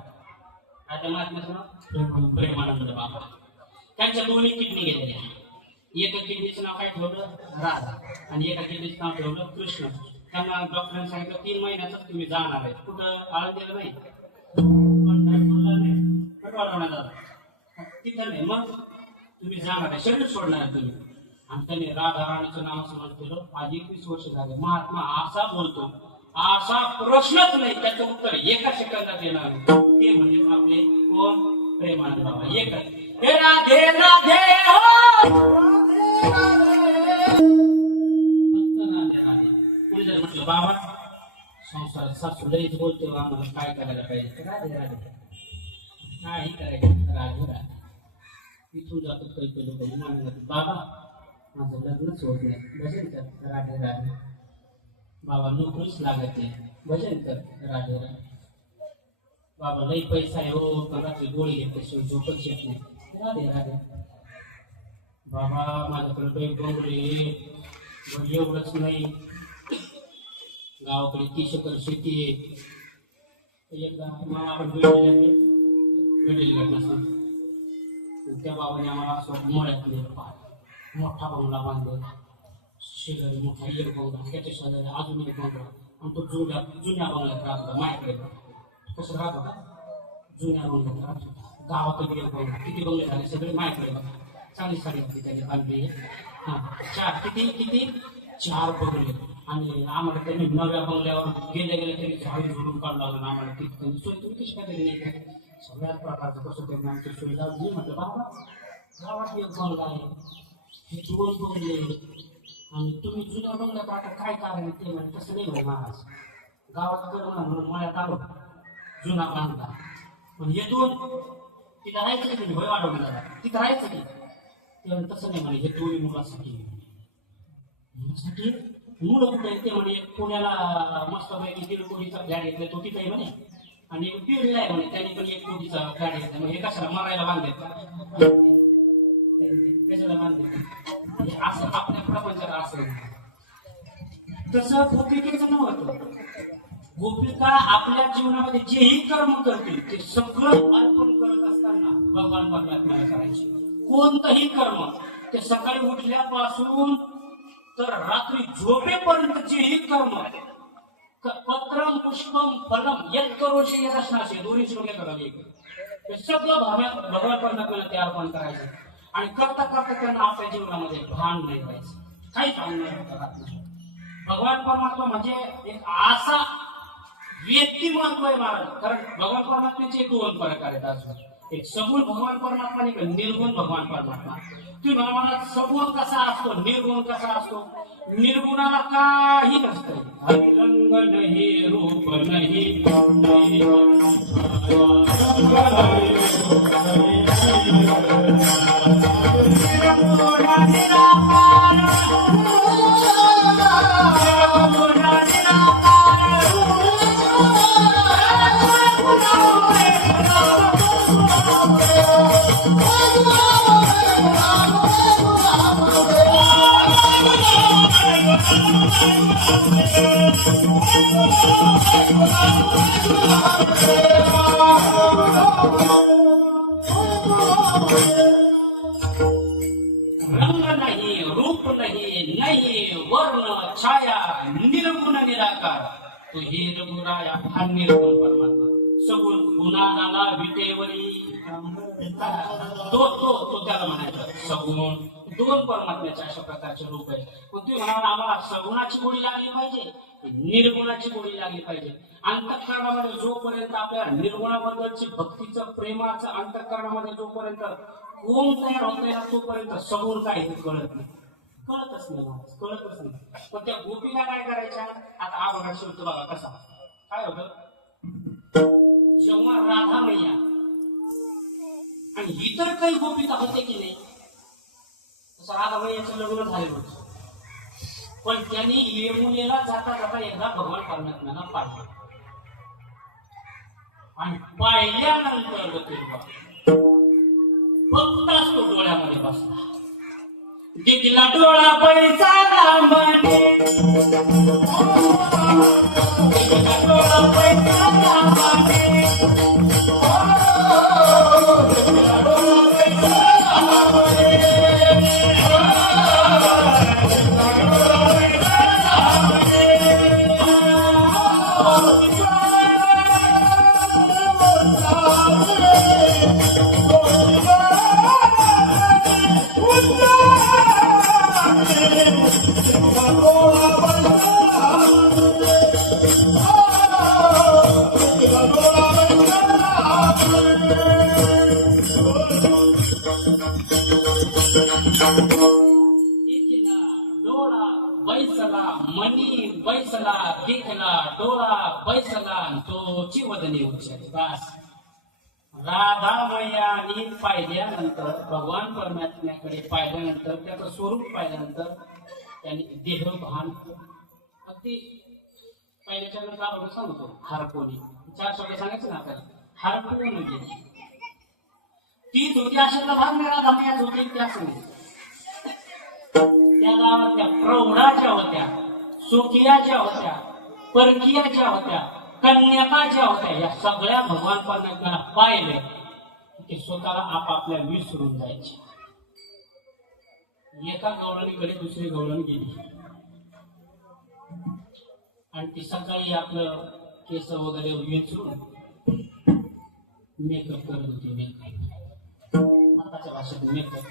त्या महात्म्याचं नाव प्रेमानंद बाबा. त्यांच्या 2 किडनी गेलेल्या. एका किडनीचं नाव काय ठेवलं? राधा. आणि एका किडनीचं नाव ठेवलं कृष्ण. त्यांना डॉक्टरांनी सांगितलं 3 महिन्यातच तुम्ही जाणार आहे. कुठं आळंदीला नाही, तिथं नाही, मग तुम्ही जाणार आहे, शरीर सोडणार आहे तुम्ही. आणि त्यांनी राधा राणीचं नाव समज केलं. आज 21 वर्ष झाले. महात्मा असा बोलतो, असा प्रश्नच नाही त्याचं उत्तर एका सेकंदात येणार. ते म्हणजे आपले कोण? प्रेमानंद बाबा. एकच हे राधे राधे पुढे जर म्हटलं बाबा संसार सासू लईच बोलतो आम्हाला काय करायला पाहिजे, राधे राधे काही करायचं राधे राधे. इथून जातो काही लोक मानतात बाबा माझं लग्नच होत नाही, भजन कर राधे राधे. बाबा नोकरीच लागत नाही, भजन कर राधे राधे. बाबा लई पैसा आहे हो, घरातली गोळी घेते झोपच येत नाही, राधे राधे. बाबा माझ्याकडे काही बंगले पण एवढंच नाही, गावाकडे 30 एकर शेती आहे. एकदा मग आपण भेटलेली घटना सांगतो. त्या बाबाने आम्हाला असं मळ्यात मोठा बंगला बांधला, शेजारी मोठा एक बंगला, त्याच्या शेजारी अजून एक बंगला, आणि तो जुन्या बंगल्यात राहत होता. माझ्याकडे कसं राहत होता, जुन्या बंगल्यात राहत होता. गावाकडे एक बंगला, किती बंगले झाले सगळे माझ्याकडे बघा. चांगली साडी होती त्याने बांधली. हा, किती 4 बंगले. आणि आम्हाला त्यांनी नव्या बंगल्यावर गेले तरी झाडून झुडून काढून लागलं. आम्हाला तिथं सोय तुम्ही कशी काय तरी नाही, सगळ्याच प्रकारचं कसं तरी आमची सुविधा नाही. म्हटलं बाबा गावात एक बंगला आहे, हे 2 बंगले, आणि तुम्ही जुन्या बंगल्यात आता काय कारण ते म्हणजे तसं नाही म्हणे महाराज. गावात कर म्हणून मळ्यात आलो, जुना बांधला. पण हे 2 तिथं राहायचं की तुम्ही भय वाढवला तिथं राहायचं की ते तसं नाही म्हणे. हे 2 मुलासाठी मुलं कुठे ते म्हणे. पुण्याला मस्त पैकी 1.5 कोटीचा फ्लॅट घेतलाय तो तिथे म्हणे, आणि एक बीडला आहे म्हणे त्यांनी पण 1 कोटीचा फ्लॅट घेतला. मग हे कशाला मरायला बांधले, कशाला बांधले असं आपल्या प्रपंचाला असं. तसं गोपिकेचं नव्हतं. गोपिका आपल्या जीवनामध्ये जेही कर्म करतील ते सगळं अर्पण करत असताना भगवान परमात्म्याला करायचे. कोणतंही कर्म ते सकाळी उठल्यापासून तर रात्री झोपेपर्यंत जेही कर्म, पत्रम पुष्पम फलम यत् करोषि यदश्नासि, 2 श्लोक करावे. हे सगळं भगवान परमात्म्याला ते अर्पण करायचं. आणि करता करता त्यांना आपल्या जीवनामध्ये भान नाही व्हायचं, काही भान नाही. भगवान परमात्मा म्हणजे एक असा व्यक्तिमत्व आहे महाराज. कारण भगवान परमात्म्याचे 2 प्रकार आहेत अजून. एक सगुण भगवान परमात्मा आणि निर्गुण भगवान परमात्मा. तुम्ही मला सगुण कसा असतो, निर्गुण कसा असतो. निर्गुणाला काही नसतं, रंग नाही, रूप नाही, रंग नाही, रूप नाही, नाही वर्ण छाया, निर्गुण निराकार. तो हे रघुराया हा निर्गुण परमात्मा. सगुण गुणाला विटेवरी तो त्याला म्हणायचं सगुण. 2 परमात्म्याचे अशा प्रकारचे रूप आहे. पण तुम्ही म्हणाला आम्हाला सगुणाची गोडी लागली पाहिजे, निर्गुणाची गोडी लागली पाहिजे. अंतःकरणामध्ये जोपर्यंत आपल्या निर्गुणाबद्दलची भक्तीचं प्रेमाचं अंतःकरणामध्ये जोपर्यंत कोण तयार होत नाही ना तोपर्यंत सगुण काय हे कळत नाही, कळतच नाही. पण त्या गोपीला काय करायच्या, आता आभार शेवट बघा कसा काय होतं. जेव्हा राधा मैया आणि इतर काही गोपिका होते की नाही, तसं राधा मैयाचं लग्न झालेलं होतं. पण त्यांनी यमुनेला जाता जाता एकदा भगवान परमात्म्याला पाहिलं, आणि पाहिल्यानंतर फक्तच तो डोळ्यामध्ये बसला. दिला डोळा पैसा लांबणे, दिला डोळा पैसा लांबणे, दिला डोळा पैसा डोळा बैसला, मनी बैसला, दिखला डोळा बैसला, तोची वदनी उच्चारी. बस राधा मैयानी पाहिल्यानंतर, भगवान परमात्म्याकडे पाहिल्यानंतर, त्याचं स्वरूप पाहिल्यानंतर त्यांनी देहभान अगदी पहिल्याच्या नंतर सांगतो. हरपोनी 4 शब्द सांगायचे ना आपल्याला. हरपोन गेली तीच होती, अशातला भाग नाही राधा मैयाच होती, त्या सांगितलं. त्या गावातल्या प्रौढाच्या होत्या, सुखियाच्या होत्या, परकीयाच्या होत्या, कन्यकाच्या होत्या. या सगळ्या भगवान परमात्म्याला पाहिले ते स्वतःला आपापल्या विसरून जायचे. एका गवळणीकडे दुसरी गवळण गेली आणि ती सकाळी आपलं केस वगैरे वेचून मेकअप करत होती. मेकअप आताच्या भाषेत मेकअप.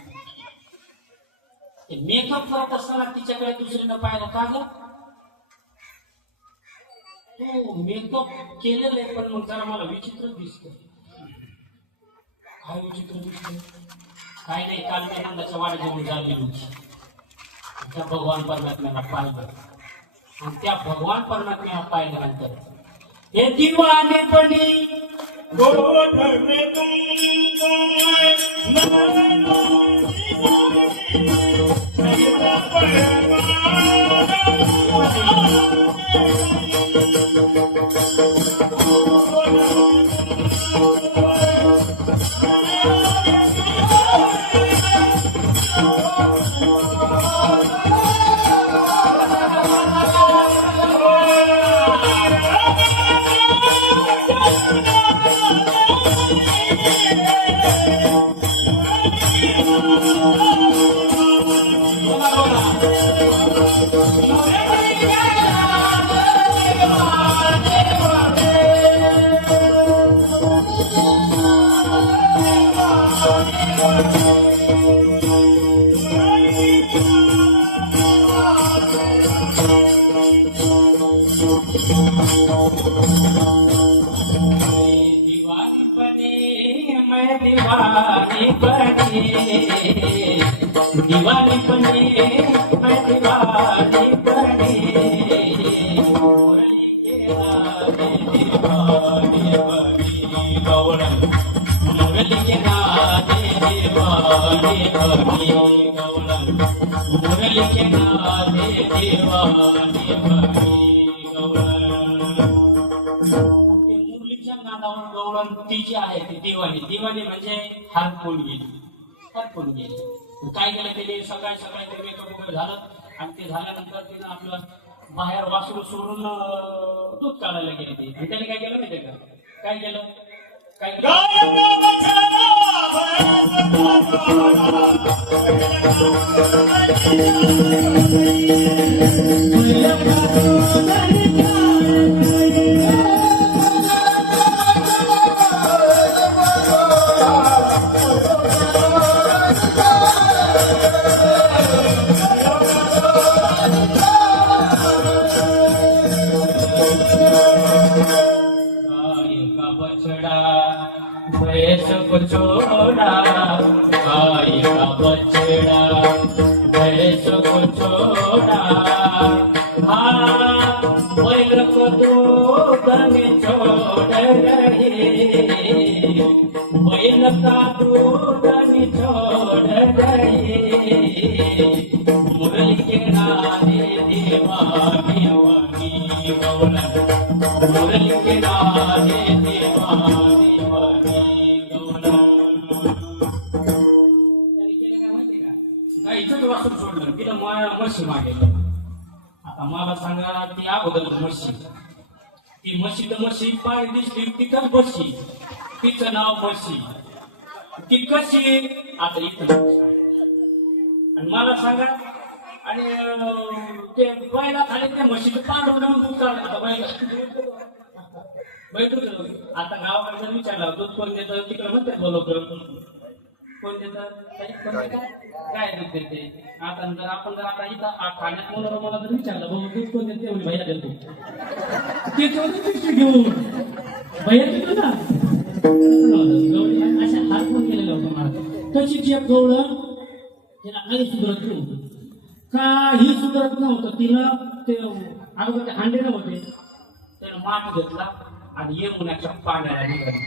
ते मेकअप करत असताना तिच्याकडे दुसरीनं पाहिलं का ग तू मेकअप केलेलं आहे पण मग जरा मला विचित्र दिसतोय. काय विचित्र दिसतोय? काय नाही, काल मी नंदाच्या वाड्याजवळ झालेली होती. त्या भगवान परमात्म्याला पाहिलं आणि त्या भगवान परमात्म्याला पाहिल्यानंतर हे दिवानेपणी गोठ में दीवानी बने मैं दीवानी बने मुरली के नादे दीवानी बनी गौरन मुरली के नादे दीवानी बनी गौरन मुरली के नादे दीवानी बनी गौरन. मुरलीच्या नादावर गौरन ती जी आहे ती दिवाणी. दिवाणी म्हणजे हरपून गेली. हरपून गेली. काय केलं त्याने सकाळी सकाळी ते मेकअप वगैरे झालं आणि ते झाल्यानंतर तिनं आपलं बाहेर वासरू सोडून दूध काढायला गेले ते. आणि त्याने काय केलं माहिती का? काय केलं काय छोड़ा गाय का बछड़ा भैंस को छोड़ा हाँ बैल को दूध में छोड़ रहे बैल का दूध में छोड़ रहे मुरली के नादे दीवानी बनी गौरन मुरली के नादे दीवानी वासरू सोडलं तिला म्हशी मागेल. आता मला सांगा ती अगोदर म्हशी ती म्हशी तर म्हशी पाय दिसली तिथंच बसली. तिचं नाव म्हशी. ती कशी आता इथं आणि मला सांगा आणि ते बैला खाली त्या म्हशीचं पांढरून दूध काढलं. आता बैल आता गावाकडे विचारला दूध कोण देतं तिकडे म्हणते बोलवतं कोण देतं काय दूध देते. आता जर आपण जर आता इथं ठाण्यात मला जर विचारलं बाबा दूध कोण देते म्हणजे भैया देतो ते घेऊन भैया देतो ना. अशा हात पण केलेलं होतं मला. तशीच एक गवळण तिला काही सुधरत नव्हतं. काही सुधरत नव्हतं. तिनं ते अगोदर ते हांडे नव्हते त्यानं माठ घेतला आणि यमुनाच्या पाण्याला निघाली.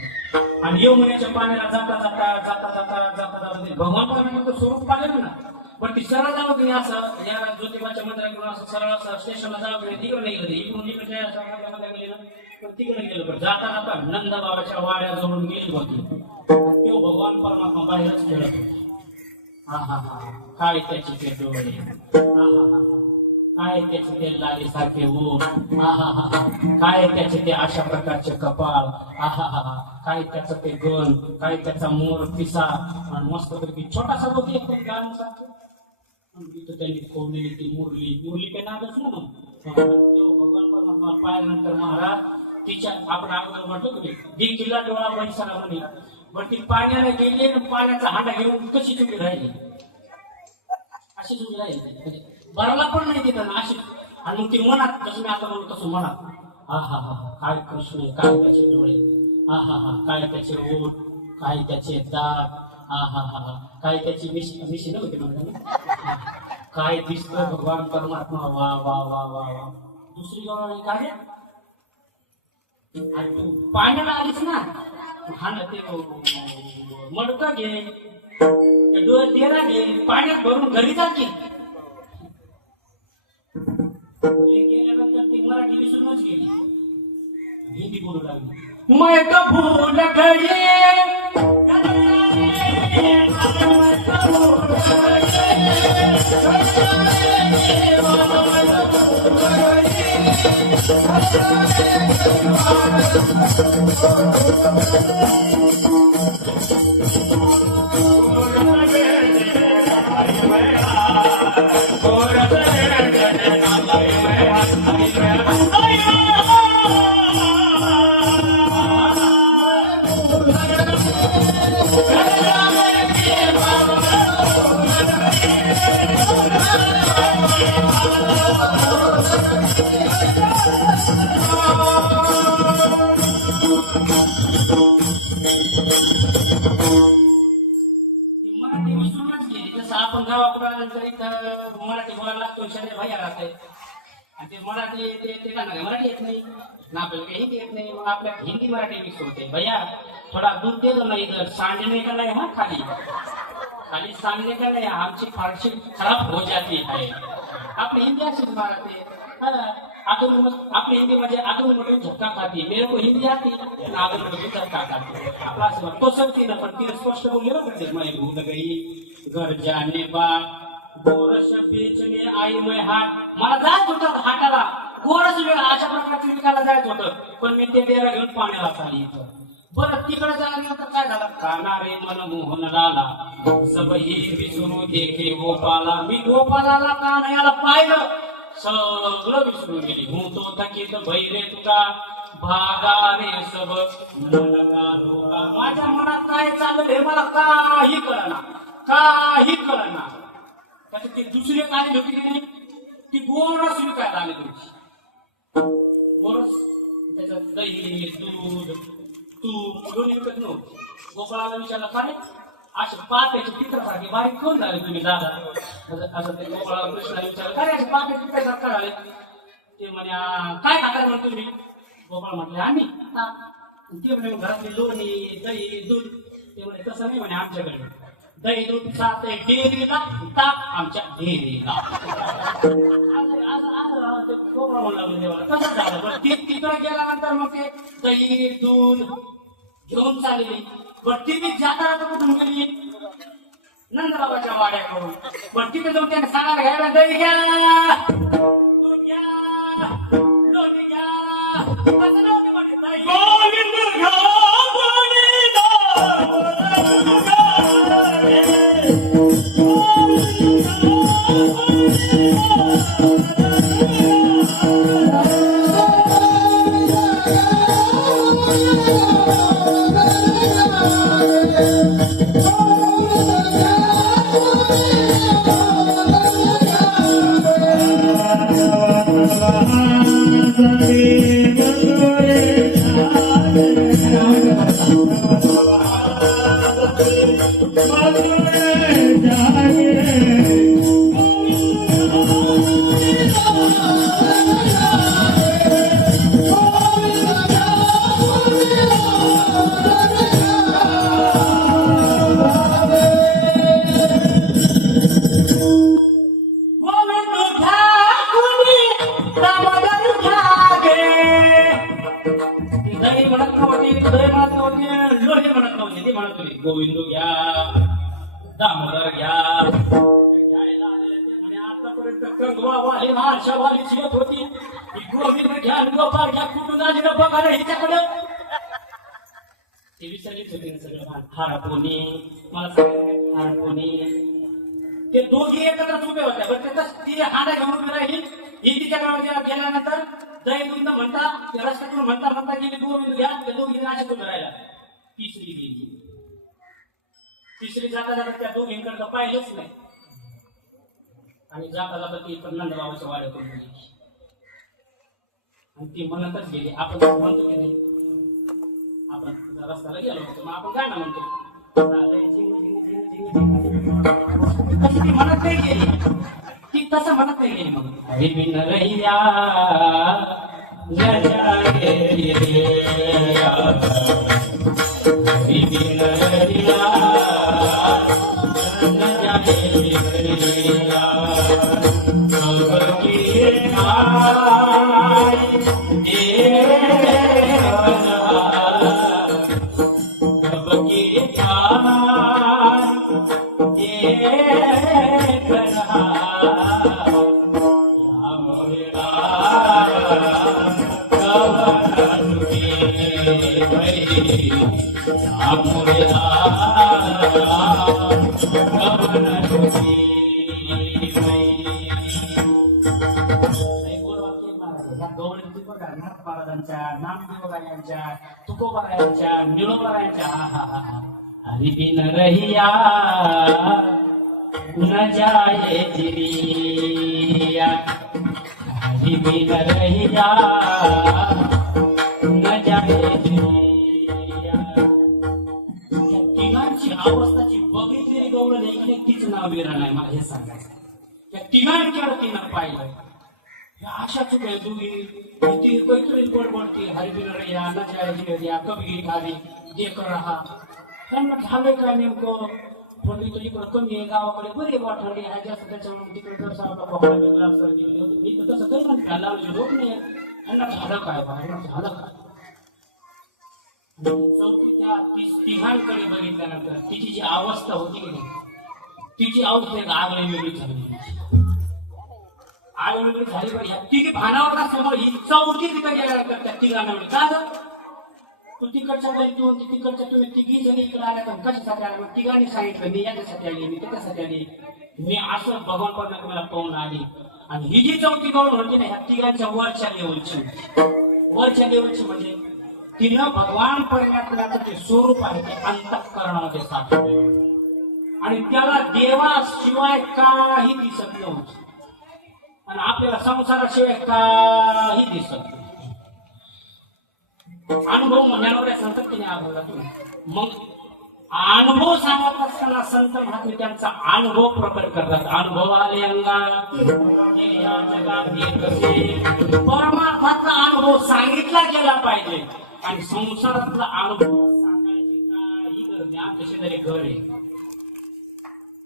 आणि यमुनाच्या पाण्याला जाता जाता जाता जाता जाता जाता भगवान परमात्म्याचं स्वरूप पाहिलं ना. पण ती सरळ जावं की नाही असं या ज्योतिबाच्या मंदिराकडून असं सरळ असं स्टेशनला जावं की नाही तिकडे नाही गेलं. इकडून इकडे गेलं पण तिकडे गेलं. पण जाता जाता नंदबाबाच्या वाड्याजवळून गेली होती. तो भगवान परमात्मा बाहेरच खेळत होता. हा हा हा काय त्याचे ते डोळे हा हा हा काय त्याचे ते लालीसारखे ऊन हा हा हा काय त्याचे ते अशा प्रकारचे कपाळ हा हा हा काय त्याचं ते गण काय त्याचा मोर पिसा आणि मस्तपैकी छोटासा होती एकदम गाण्यासारखं तिथं त्यांनी खोवलेली ती मुरली मुरली काही नादच ना मग तेव्हा भगवान परमात्मा पाहिल्यानंतर महाराज तिच्या आपण अगोदर म्हटलं की दी किल्ला डोळा पैसा म्हणे पण ती पाण्याला गेली आणि पाण्याचा हांडा घेऊन कशी चुकी राहिली अशी चुकी राहिली बरोबर पण नाही तिथं ना अशी आणि मग ती मनात जसं मी आता म्हणतो तसं मनात हा हा हा काय कृष्ण काय त्याचे डोळे हा हा हा काय त्याचे ओठ काय त्याचे दात हा हा हा हा काय त्याची मिशी नव्हती म्हणा काय दिसतं भगवान परमात्मा वा वा वा वा वा दुसरी गवळणी काय आणि तू पाण्याला आलीस ना हा ना ते मडकं घे डोळे तेरा घे पाण्यात भरून घरी जा की गेल्यानंतर ती मराठी विसरूनच गेली हिंदी बोलू लागली मैं तो भूल मराठी विसरूनच गेली जसं आपण गावाकडे इथं मराठी बोलायला लागतो शरीर भैया राहते आणि ते मराठी ते का नाही मराठी येत नाही ना आपल्याला काही हिंदी येत नाही मग आपल्या हिंदी मराठी मिक्स होते भैया थोडा दूध दे दो ना इधर सांडने का नाही हा खाली खाली सांडने का नहीं आमची फारशी खराब हो जाती है आपली हिंदी अशीच मारते अपनी हिंदी मध्ये अधून मधून झटका खाती मेरे को हिंदी आती अधून मधून झटका खाती आपला असं तो समजते ना पण तिने स्पष्ट बोलले ना मैं भूल गई घर जाने बाद गोरस बेचणे आई मैं हाट मला जायचं होतं हाटाला गोरस अशा प्रकारची विकायला जायचं होतं पण मी ते देवा घेऊन पाण्याला चालली इथं बरं तिकडे जाण्यानंतर काय झालं कानारे मन मोहन लाला सबही विसरू देखे गोपाला मी गोपालाला कानाला पाहिलं सगळं विसरून गेली हूं तो थकीत भैरे तुका भागा रे सब मन का धोका माझ्या मनात काय चाललं हे मला काही कळना त्याच्यात ती दुसरी काय होती ती गोरस विकायला आली तुमची गोरस त्याच्यात दही दूध तूप दोन्ही विकत नव्हती गोपाळाला विचारला काय असे पात्याचे पित्रासारखे बारीक कोण झाले तुम्ही दादा असं ते गोपाळाला कृष्णा विचारलं काय असे पात्या पित्रासारखे झाले ते म्हणे काय खातात म्हणतो तुम्ही गोपाळ म्हटले आम्ही ते म्हणे घरातली लोणी दही दूध ते म्हणे तसं नाही म्हणे आमच्याकडे दही दूध सात डेअरीला ताप आमच्या डेअरीला गोपाळ म्हणला देवाला कसं झालं पण तिकडे गेल्यानंतर मग ते दही दूध घेऊन चालली पण ती जाता कुठून गेली नंदबाबाच्या वाड्याकडून पण तिथे जाऊन त्याने सांगायला घ्यायला दही घ्या दूध घ्या लोणी घ्या कसं नव्हते म्हणजे गोविंद घ्या गोविंद घ्या दामोदर घ्या घ्यायला आलेले ते म्हणे आतापर्यंत कंगवावाली मार्शावाली शिवत होती गोविंद घ्या गोपाळ घ्या कुठून आली ना बघा हिच्याकडं ते विचारलीच होते ना सगळं हारपोनी मला सांगितलं हारपोनी ते दोघी एकत्रच उभे होते पण त्याच ती हाडा घेऊन उभी राहिली ही तिच्या गावाच्या गेल्यानंतर जयगुंद म्हणता रस्त्यातून म्हणता म्हणता गेली गोविंद घ्या त्या दोघी नाशिक उभे राहिला तिसरी गेली तिसरी जाता जाता त्या दोघींकडे पाहिलंच नाही आणि जाता जाता ती पण नंदबाबाच्या वाड्यातून गेली आणि ती म्हणतच गेली आपण म्हणतो की नाही आपण रस्त्याला गेलो होतो मग आपण गाणं म्हणतो ती म्हणत नाही गेली ती तसं म्हणत नाही गेली मग हरी बिन रैया हरी बिन रैया महाराजांच्या तुकोबारायांच्या निळोबारायांच्या हरी बिन रहिया न जाए चिड़िया हरी बिन रहिया न जाए चिड़िया तिघांची अवस्थाची बघितलेली गौरव नाही तीच नाव वेरा नाही मला हे सांगायचं त्या तिघांच्यावर तिनं पाहिलं अशा चुकल्या दोघी ती काहीतरी बडबडती हरिबिन रैया न जाए चिड़िया कभी खाली देकर रहा त्यांना झालंय काय नेमकं थंडी तर इकडं कमी आहे गावाकडे बरी बा थंडी आहे जास्त त्याच्यामुळे तिकडे जर खोकला वेगळा सर्दी मी तर तसं काही म्हणतो लावले रोग नाही यांना झालं काय बा यांना झालं काय चौथी त्या तिघांकडे बघितल्यानंतर तिची जी अवस्था होती की नाही तिची अवस्था आगळी वेगळी झाली आगळी झाली पण ह्या तिघी भानावर समोर ही चौथी तिकडे गेल्यानंतर त्या तिघांना का तू तिकडच्या घरी तू तिकडच्या तुम्ही तिघी जणी इकडे आल्या तर कशासाठी आल्या मग तिघांनी सांगितलं मी याच्यासाठी आली मी त्याच्यासाठी आली मी असं भगवान पडलं तुम्हाला पाहून आली आणि ही जी चौथी गौण होती ना ह्या तिघांच्या वरच्या लेवलची म्हणजे तिनं भगवान परमात्म्याचं जे स्वरूप आहे ते अंतःकरणामध्ये साठवले आणि त्याला देवाशिवाय काही दिसत नव्हतं आणि आपल्याला संसाराशिवाय काही दिसत नाही अनुभव ज्ञानोदय संत तिने आढळला तुम्ही मग अनुभव सांगत असताना संत महात्मे त्यांचा अनुभव प्रकट करतात अनुभव आले परमार्थातला अनुभव सांगितला गेला पाहिजे आणि संसारातला अनुभव सांगायची काही गरज नाही आमच्या शेजारी घर आहे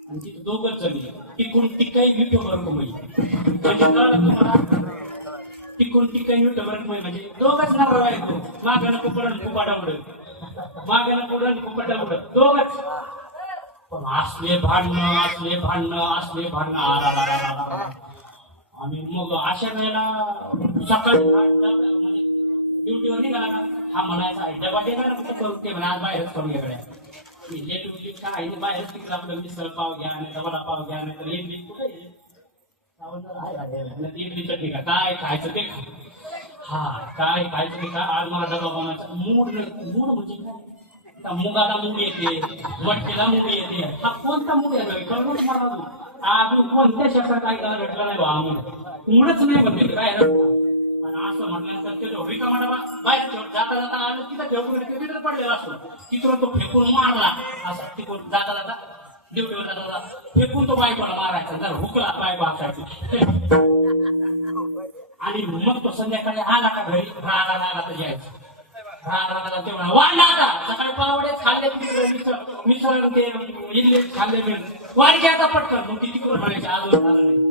आणि तिथे दोघंच जमी टिकून टिकाई विठो बरकमई म्हणजे तुम्हाला टिकून टिकाई विठो बरकमई म्हणजे दोघच ना प्रवाह मागणं कुपडण कुपाडा उडत मागणं कुडण कुपाडा उडत दोघच पण असले भांडणं आम्ही मग अशा वेळेला सकाळी म्हणजे ड्युटीवर निघाला ना हा म्हणायचा आहे डबा देणार करू ते म्हणा आज बाहेरच करून गेल्या लेट उठली काय बाहेरच तिकडे आपलं मिसळ पाव घ्या नाही वडा पाव घ्या नाही तर इडली कुठे इडली चटणी का काय खायचं ते खा हा काय खायचं ते खा आज मला डबा बनवायचा मूड म्हणजे काय मुगाला मूग येते मटकीला मूग येते हा कोणता मूग येतो कळून मला अजून कोणत्या शब्दात काय त्याला भेटला नाही बा मूडच नाही बनते काय असं म्हटल्यानंतर ते ढोबळीचा म्हणा बाहेर जाता जाता आलं तिथं ढोबळी तिथं पडलेला असतो तिथून तो फेकून मारला असा तिकडून जाता जाता ड्युटीवर जाता जाता फेकून तो बायकोला मारायचा जर हुकला बायको असायची आणि मग तो संध्याकाळी आला का घरी रागा तर यायचं रागा तेव्हा वाढला आता सकाळी पावडे खाल्ले मिसळ ते इडली खाल्ले वाढ घ्यायचा पटकन मग ती तिकडून म्हणायची अजून झालं नाही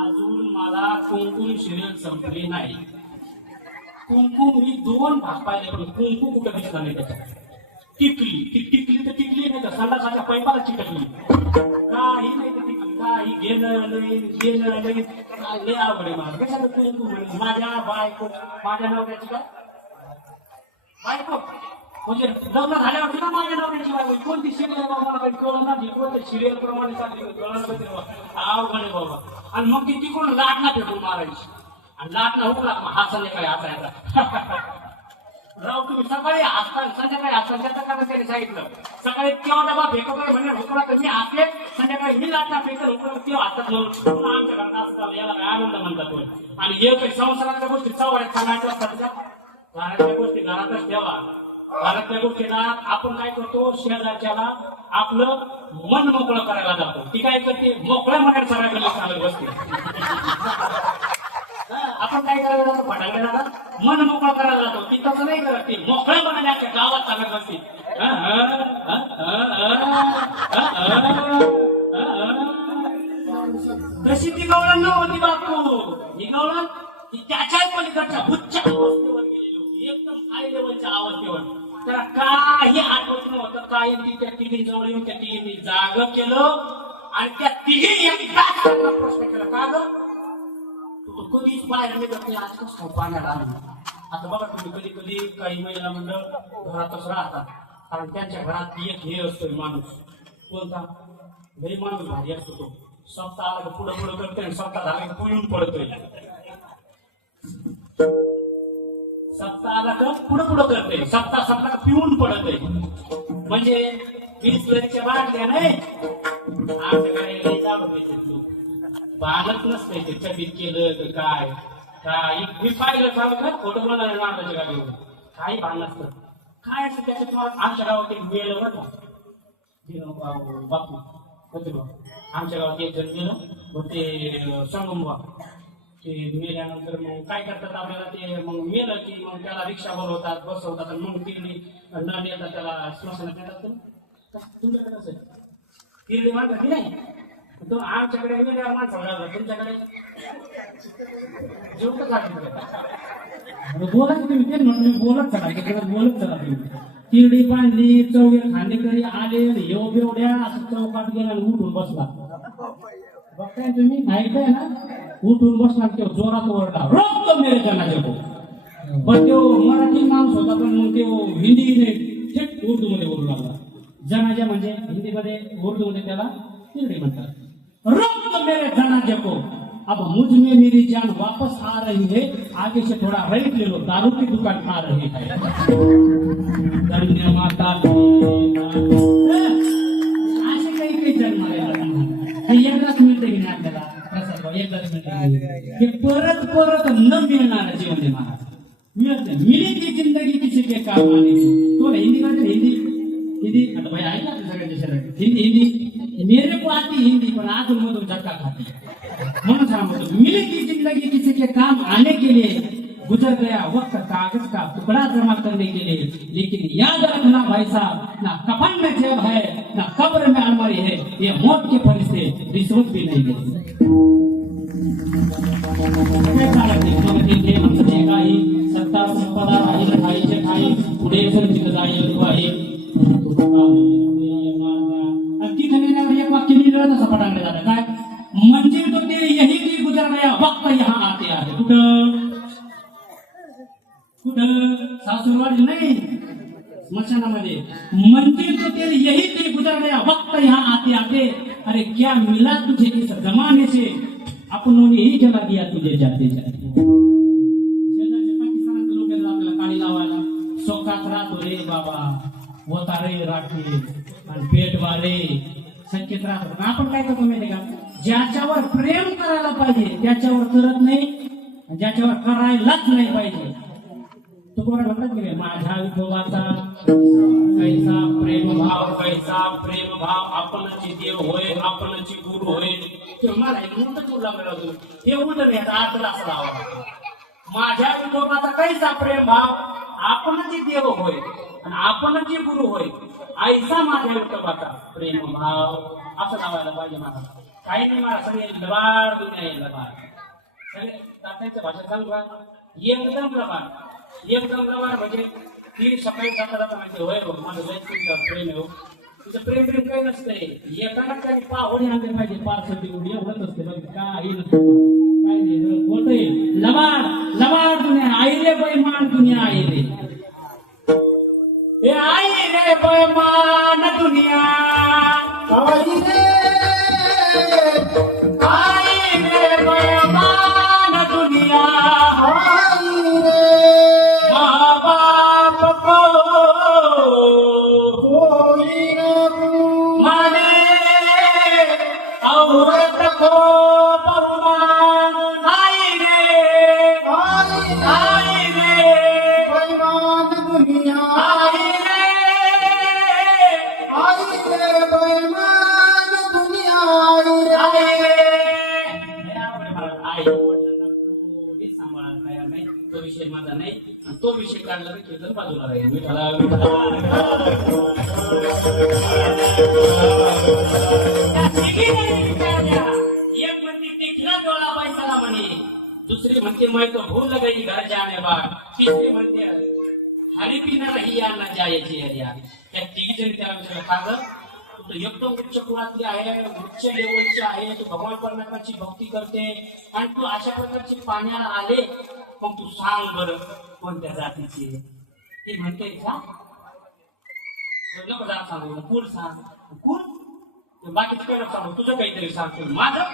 अजून मला कुंकुम सिरियल संपली नाही कुंकुम मी 2 भाग पाहिले पण कुंकुम कुठं दिसला नाही त्याच्यात टिकली तर टिकली नाही तर संडासाच्या पैपाला चिटकली घेणं लय आवड आहे मला. कशाला तू म्हणे माझ्या बायको माझ्या नवऱ्याची काय बायको म्हणजे लग्न झाल्यावर तुला माझ्या नवऱ्याची बायको कोणती सिरियल मला काही कळलं नाही. कोणत्या सिरियल प्रमाणे चालली अवघड आहे बाबा. आणि मग ती तिकडून लाटणा फेकून मारायची आणि लाटणा उघडा हा संध्याकाळी हसायचा. राव तुम्ही सकाळी हसता संध्याकाळी हसता त्याचं कारण त्याने सांगितलं. सकाळी तेव्हा डबा फेकतोय म्हणजे हुकला तर मी हसले, संध्याकाळी मी लाटणा फेकत हुकला तेव्हा हसतात म्हणून आमच्या घरात असं झालं. याला काय आनंद म्हणतात होय. आणि हे काही संसाराच्या गोष्टी चव्हाड्यात सांगायच्या असतात का? घरातल्या गोष्टी घरातच ठेवा. घरातल्या गोष्टीला आपण काय करतो शेजारच्याला आपलं मन मोकळं करायला जातो. ती काय करते मोकळ्या मनात सगळ्याकडे चालत बसते. आपण काय करायला जातो फटाकडे जातात मन मोकळं करायला जातो. ती तसं नाही करत. ती मोकळ्या मनाने अख्ख्या गावात चालत बसते. तशी ती गवळण नव्हती बापू. ही गवळण ती त्याच्या पलीकडच्या उच्च अवस्थेवर गेलेली होती. एकदम हाय लेवलच्या अवस्थेवर. त्याला काही आठवत नव्हतं. काही ती त्या तिघी जवळ येऊन त्या तिघींनी जाग केलं आणि त्या तिघी प्रश्न केला का ग तू कधीच बाहेर निघत नाही आज कसं पाण्याला आलं. आता बघा तुम्ही कधी कधी काही महिला मंडळ घरातच राहतात कारण त्यांच्या घरात एक हे असतोय माणूस कोणता घरी माणूस भारी असतो तो सप्ताह आला का पुढं पुढं करतोय आणि सप्ताह झाला का पुढून पडतोय. सप्ताह आला का पुढं पुढं करतोय सप्ताह पिऊन पडतोय. म्हणजे 20 लरीच्या बाटल्या नाही आमच्याकडे जाऊ लोक पाहत नसते ते चबीत केलं काय काय मी पाहिलं का फोटो बनवलं नांदाच्या गाडीवर काही भान नसतं काय असतं त्याच्यात. आमच्या गावात एक गेलं बरं का बापू होते बा आमच्या गावात एक जण गेलं मग ते संगम बा ते मेल्यानंतर मग काय करतात आपल्याला ते मग मेलं की मग त्याला रिक्षा बोलवतात बसवतात आणि मग तिरडी न नेतात त्याला श्मशानात नेतात. तुमच्याकडे असेल तिरडी म्हणतात की नाही तो आमच्याकडे वेगळ्या माणसाला तुमच्याकडे जेवढं झालं बोला की तुम्ही तेच म्हणून बोलत चला बोलत चला तुम्ही. तिरडी बांधली चौघे खांडेकरी आले येऊ बेवड्या असं चौकात गेला आणि उठून बसला. बघताय तुम्ही ऐकताय ना उठून बसला तेव्हा जोरात ओरडा रोखतो मेरे जनाचे को. पण तो मराठी माणूस होता पण मग तो हिंदी थेट उर्दू मध्ये बोलू लागला. जनाजा म्हणजे हिंदीमध्ये उर्दू मध्ये त्याला तिरडी म्हणतात. रोक मेरे जनाजे को अब मुझ में मेरी जान वापस आ रही है आगे से थोड़ा राइट ले लो दारू की दुकान आ रही है. धन्य माता असे काही जन्माला एकदाच मिळते की नाही आपल्याला प्रसाद भाऊ एकदाच मिळते हे परत परत न मिळणार जीवन आहे महाराज मिळत नाही. मिली की जिंदगी किसी के काम आने तो हिंदी मध्ये हिंदी आता भाई आहे ना सगळ्यांच्या शरीरात हिंदी मेरे को आती हिंदी पण आतून मधून धक्का खाती म्हणून सांगतो मिली की जिंदगी किसी के काम आने के लिए गुजर गया वक्त कागज का टुकड़ा जमा करने के लिए लेकिन याद रखना भाई साहब ना कफन में जेब है ना कब्र में अलमारी है ये मौत के फरिश्ते रिश्वत भी नहीं देते. काही सत्ता संपदा राहील खाईचे खाई पुढे संचित जाईल आहे. तिथे नेल्यावर एक वाक्य लिहिलं तसं पटांगले झालं काय मंजिल तो तेरी यही थी गुजर गया वक्त यहाँ आते आहे. कुठं सासूरवाडी नाही स्मशानामध्ये मंजिल तो तेरी यही थी गुजर गया वक्त यहाँ आते आते. अरे क्या मिला तुझे इस जमाने से अपनों ने ही जला दिया तुझे जाते जाते. शेजारच्या पाकिस्तानात लोक आपल्याला काळी लावायला शोकात राहतो रे बाबा होता रे राठी आणि पेटवाले संकेत राहतो. आपण काय करतो माहिती का ज्याच्यावर प्रेम करायला पाहिजे त्याच्यावर करत नाही ज्याच्यावर करायलाच नाही पाहिजे. तुकोबा म्हणतात की माझ्या विठोबाचा कैसा प्रेम भाव आपणची देव होय आपणची गुरु होय. ते मला म्हणतात तू लागला हे उलट याचा अर्थ असा लावा माझ्या विठोबाचा कैसा प्रेम भाव आपणची देव होय आणि आपणची गुरु होय ऐसा माझ्या विठोबाचा प्रेम भाव असं लावायला पाहिजे. मला काही नाही मला सगळे लबाड दुनिया आहे लबाड सगळे तात्यांच्या भाषेत सांगू एकदम लबाड म्हणजे ती सकाळी जाता जाता म्हणजे होय माझं लय तुमच्यावर प्रेम आहे तुझं प्रेम प्रेम काही नसतंय एकाला काही पाहुणे आणले पाहिजे पार्सल एवढंच असते बघ काही नसतं काय नाही बोलतोय लबाड लबाड दुनिया आई रे बैमान दुनिया आई रे हे आई रे बैमान दुनिया आई रे बैमान दुनिया आई रे माँ बाप को कोई न माने औरत को बहुमान आई रे बेईमान दुनिया आई रे बेईमान दुनिया आई रे आई वडिलांना कोणीच सांभाळायला तयार नाही तो विषय माझा नाही आणि तो विषय काढला तर कीर्तन बाजूला राहील विठ्ठला एक म्हणते देखील डोळा पैसाला म्हणे दुसरी म्हणते मैं तो भूल गई घर जाने बाद तिसरी म्हणते हरी पिणार ही यांना जायची या त्या तिघी जणी त्या विषयाला कागद तू एकदम उच्च कुळातली आहे उच्च लेवलची आहे तू भगवान परमेश्वराची भक्ती करते आणि तू अशा प्रकारचे पाण्याला आले मग तू सांग बरं कोणत्या जातीची ती म्हणते का नको जा सांगू कुल सांग कुल बाकीचं काय नको सांगू तुझं काहीतरी सांगतो माझं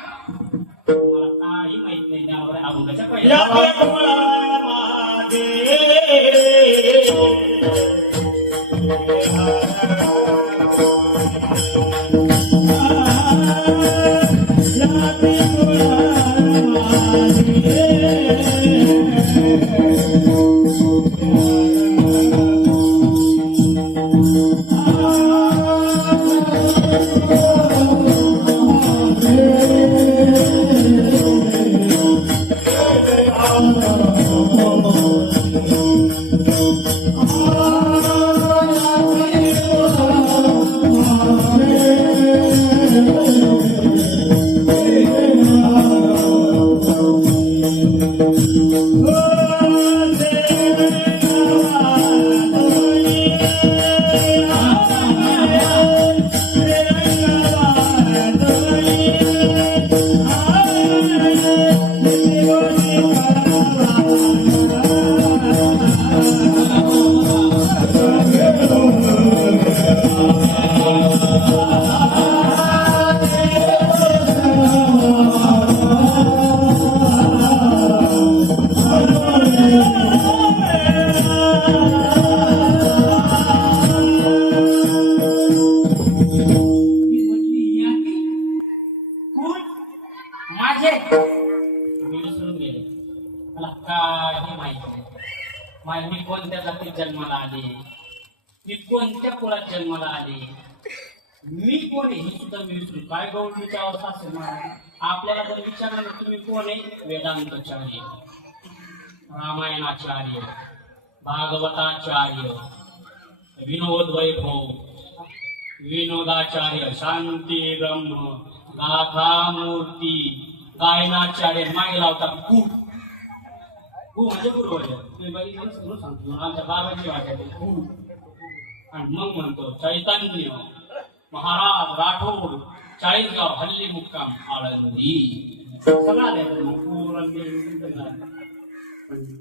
मला काही माहित नाही त्यावर अभंगाच्या माझे मी विसरून गेले मला काही माहिती नाही मी कोणत्या जातीत जन्माला आले मी कोणत्या कुळात जन्माला आले मी कोण आहे हे सुद्धा मी विसरू काय गौरवीची अवस्था असेल मला आपल्याला जर विचारलं तुम्ही कोण आहे वेदांताचार्य रामायणाचार्य भागवताचार्य विनोद वैभव विनोदाचार्य शांती ब्रह्म गाथा मूर्ती गायनाचार्य मागे लावतात कू कू म्हणजे पूर्वज तुम्ही बघितलं सांगतो आमच्या बाबांची वाटायची कू आणि मग म्हणतो चैतन्य महाराज राठोड चाळीसगाव हल्ली मुक्काम आळंदी सगळा द्यायचं मग पूर्ण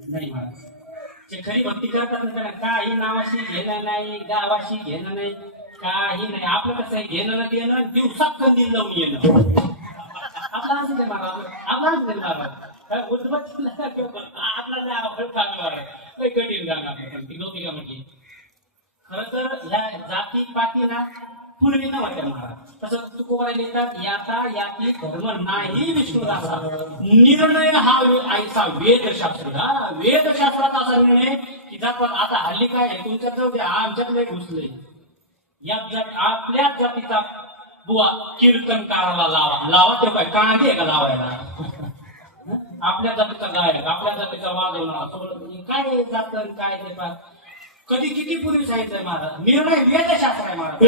नाही महाराज जे खरी भक्ती करतात ना त्याला काही नावाशी घेणं नाही गावाशी घेणं नाही काही नाही आपलं कसं आहे घेणं ना देणं दिवसात कधी लावून येणं आपला असं नाही महाराज आपला असं नाही महाराज उद्भवला आपला जे आवड चांगला आहे कठीण जागा ती नव्हती का म्हणजे खरं तर ह्या जाती पाती ना पूर्वी नव्हत्या महाराज तसं तुकोबाई लिहितात याचा याती धर्म नाही विष्णुदासा निर्णय हा आईचा वेदशास्त्र हा वेदशास्त्रात असा निर्णय की आता हल्ली काय आहे तुमच्यात जाऊ द्या आमच्याकडे घुसले आपल्या जातीचा बुवा कीर्तनकाराला लावा ते काय कानाडी आहे का लावायला आपल्या जातीचा गायक आपल्या जातीचा वाजवणार सगळं काय जातं काय ते कधी किती पूर्वी सांगितलंय महाराज निर्णय वेदशास्त्र आहे महाराज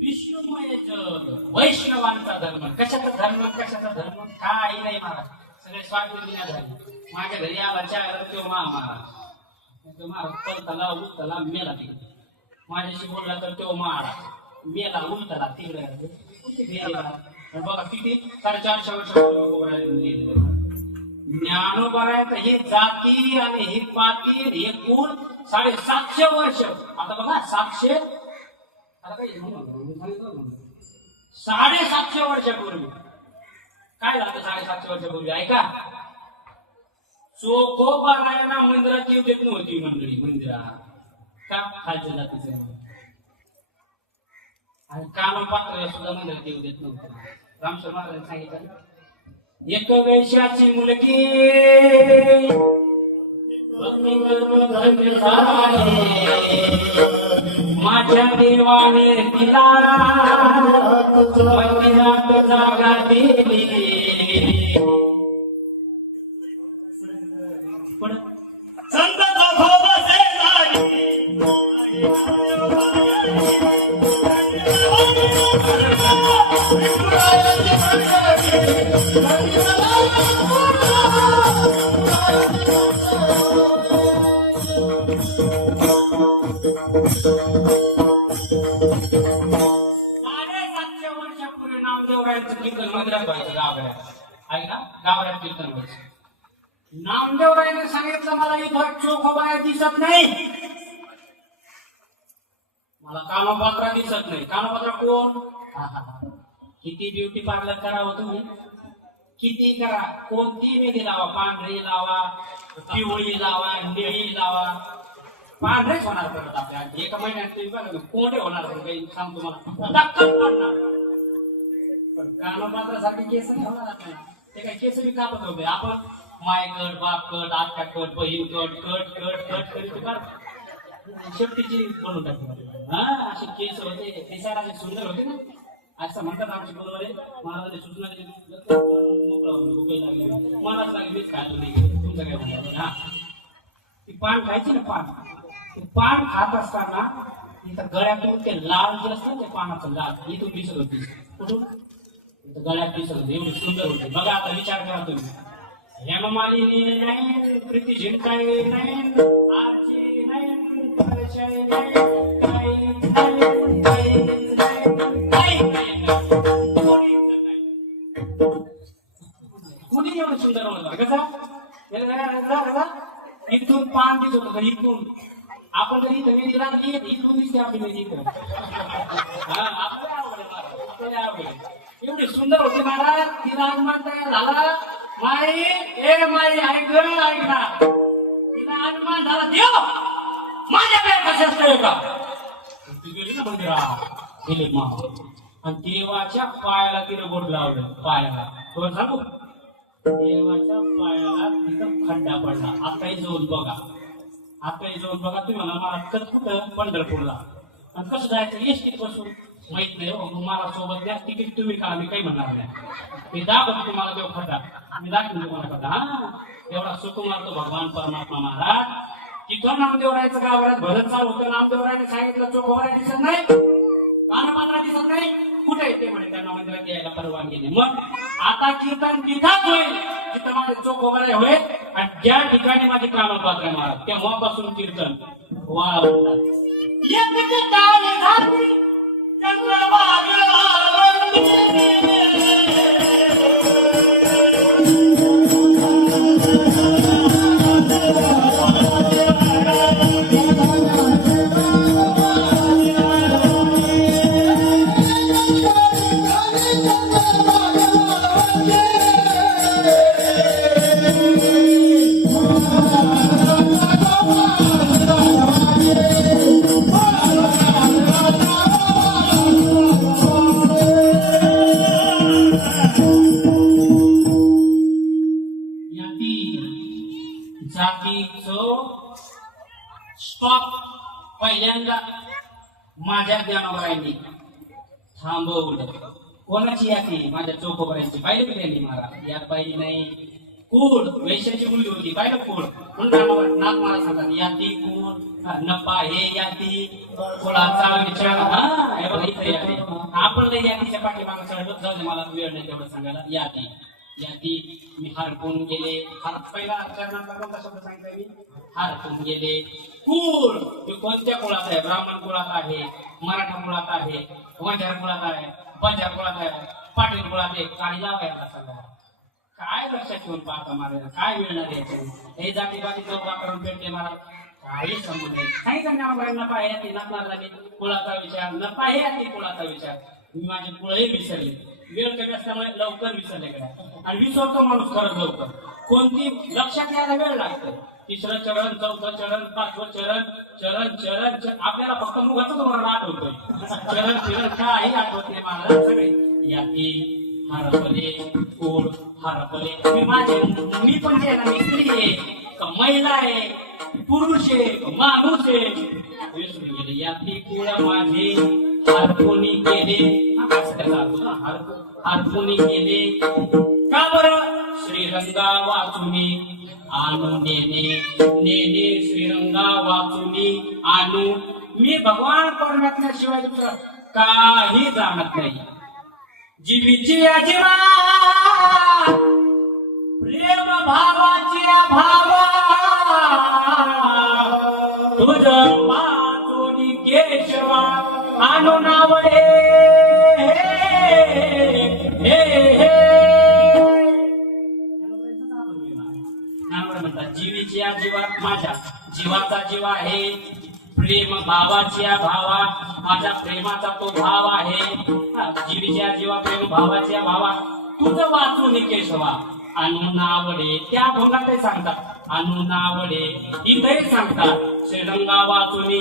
विष्णुमय जग वैष्णवांचा धर्म. कशाचा धर्म कशाचा धर्म काही नाही महाराज. सगळे स्वार्थी दिल्या झाले. माझ्या घरी आला चार तो महाराज तो महाराज पलतला उलतला मेला तिकडे. माझ्याशी बोलला तर तो महाराज मेला उलतला तिकडे. बघा किती 450 वर्ष ज्ञानोबरायचं हे जाती आणि हे पाती हे कुळ 750 वर्ष. आता बघा 700 आता काही 750 वर्षापूर्वी काय झालं. 750 वर्षापूर्वी ऐका. चोखोबारायांना मंदिरात येऊ देत नव्हती मंडळी. मंदिरात का खालच्या जातीचं आणि कानोपात्राला सुद्धा मंदिरात येऊ देत नव्हतं. रामशर महाराजांनी सांगितलं एक वेशाची मुलगी माझ्या देवाने तिला मंदिरात जागा दिली. पण संत दाखोबा सेनानी वर्षापूर्वी नामदेवरायांचं कीर्तन मंदिरात व्हायचं गावात. ऐका गावात कीर्तन व्हायचं. नामदेवरायाने सांगितलं मला इथं चोखोबाया दिसत नाही. मला कानोपात्रा दिसत नाही. कानोपात्रा कोण. किती ब्युटी पार्लर करावं तुम्ही. किती करा. कोणती मेहंदी लावा. पांढरी लावा पिवळी लावा निळी लावा पांढरेच होणार परत आपल्या. एका महिन्यात तुम्ही बघा कोणते होणार काही सांगतो मला टक्कन पडणार. पण कानोपात्रासाठी केस होणार नाही. ते काही केस बी कापत होते आपण. मायकट बापकट आटकाकट बहीणकट कट कट कट कट शेपटीची बनवून टाकली. हा असे केस होते. दिसायला असे सुंदर होते ना. असं म्हणतात आमची बरोबर आहे. मला सूचना मोकळा लागली मलाच लागली. मीच खायला नाही तुमचं काय म्हणतात. हा ती पान खायची ना. पान ते पान खात असताना इथं गळ्यातून ते लाल जे असतं ते पानाचं लाल इथून दिसत होती. कुठून इथं गळ्यात दिसत होते. एवढी सुंदर होते. बघा आता विचार करा तुम्ही. हेममालिनी नाही प्रीती झिंकाई नाही आजी नाही परशाई नाही काही कुणी एवढं सुंदर होतं कसा. इथून पान दिसत होतं. इथून आपण जर इथं मेहंदी लागली इथून दिसते आपली मेहंदी. आपल्याला आवडेल एवढी सुंदर होती महाराज. तिला अभिमान तयार झाला. माई ए माई ऐक ऐका. तिला अभिमान झाला. देव माझ्याकडे कशाच का ती गेली ना मंदिरात गेले मा आणि देवाच्या पायाला तिने बोट लावलं. पायाला तो सांगू देवाच्या पायाला तिथं खड्डा पडला. आताही जाऊन बघा. आताही जाऊन बघा. तुम्ही म्हणा मला कुठं पंढरपूरला आणि कसं जायचं एसटीत बसून माहित नाही हो. मला सोबत द्या तिकीट तुम्ही का मी काही म्हणणार नाही. मी दाखवतो तुम्हाला देव खड्डा. मी दाखवून तुम्हाला खड्डा. हा एवढा सुकुमार तो भगवान परमात्मा महाराज. तिथं नामदेवरायचं गावात भजन चालू होतं. नामदेवरायने सांगितलं चोखोबारा दिसत नाही. कानपात्रा दिसत नाही. कुठे येते म्हणे त्यांना मंदिरात यायला परवानगी नाही. मग आता कीर्तन तिथंच होईल जिथं माझे चोखोबारा होईल आणि ज्या ठिकाणी माझे कानपात्रा महाराज तेव्हापासून कीर्तन वाढतात. जातीचं स्टॉप पहिल्यांदा माझ्या ज्ञानोबरायांनी थांबवलं. कोणाची याती? माझ्या चौकोबरायांची. पाहिलं की त्यांनी मला यात पाहिली नाही. कूड वैश्याची मुलगी होती. पाहिलं कूड म्हणून नाक मला सांगतात याती कूड नपा हे याती कुळाचा विचार. हा हे बघा इथे याती. आपण नाही यातीच्या पाठीमागं चढलो. जाऊ दे, मला वेळ नाही तेवढं सांगायला. याती याती मी हरपून गेले. पहिला चरणांचा कोणता शब्द सांगितला मी? हरपून गेले. कुळ मी कोणत्या कुळात आहे? ब्राह्मण कुळात आहे, मराठा कुळात आहे, वंजार कुळात आहे, बंजार कुळात आहे, पाटील कुळात आहे. काळी लावायला सांगा. काय लक्षात ठेवून पाहता मारायला? काय मिळणार याचे? हे जाती बाती चौका करून पेटले मला काही संबंध नाही. सांगितलं नपा हे नपणार झाली कुळाचा विचार. नपा हे अति कुळाचा विचार. मी माझे कुळही विसरले. वेळ कमी असल्यामुळे लवकर विसरले गेला. आणि विसरतो माणूस खरंच लवकर. कोणती लक्षात यायला वेळ लागतो. तिसरं चरण, चौथं चरण, पाचवं चरण, चरण चरण आपल्याला फक्त मुखाचं तुम्हाला आठवतोय. चरण फिरण काही आठवत नाही मला. सगळे याती हरपले कोड हरपले. मी पण जे ना स्त्री आहे का महिला आहे, पुरुष आहे, माणूस आहे, विसरून गेले. याती कुळ माझे हरपुनी गेले. हरपुनी गेले का बरं? श्रीरंगा वाचुनी आणू नेने नेने श्रीरंगा वाचुनी आणू. मी भगवान परमात्म्या शिवाय दुसरं काही जाणत नाही. जीवीची अजिवा प्रेम भावाची भावा तुझ वाचुनी केशवा आणू नावडे. म्हणतात जीवीची या जीवा माझ्या जीवाचा जीव आहे. प्रेम भावाची या भावा माझ्या प्रेमाचा तो भाव आहे. जीवीच्या जीवा प्रेम भावाच्या भावा तुझं वाचून केशवा आणू नावडे. त्या भोगात सांगतात आणू नावडे. इथे सांगतात श्रीरंगा वाचुनी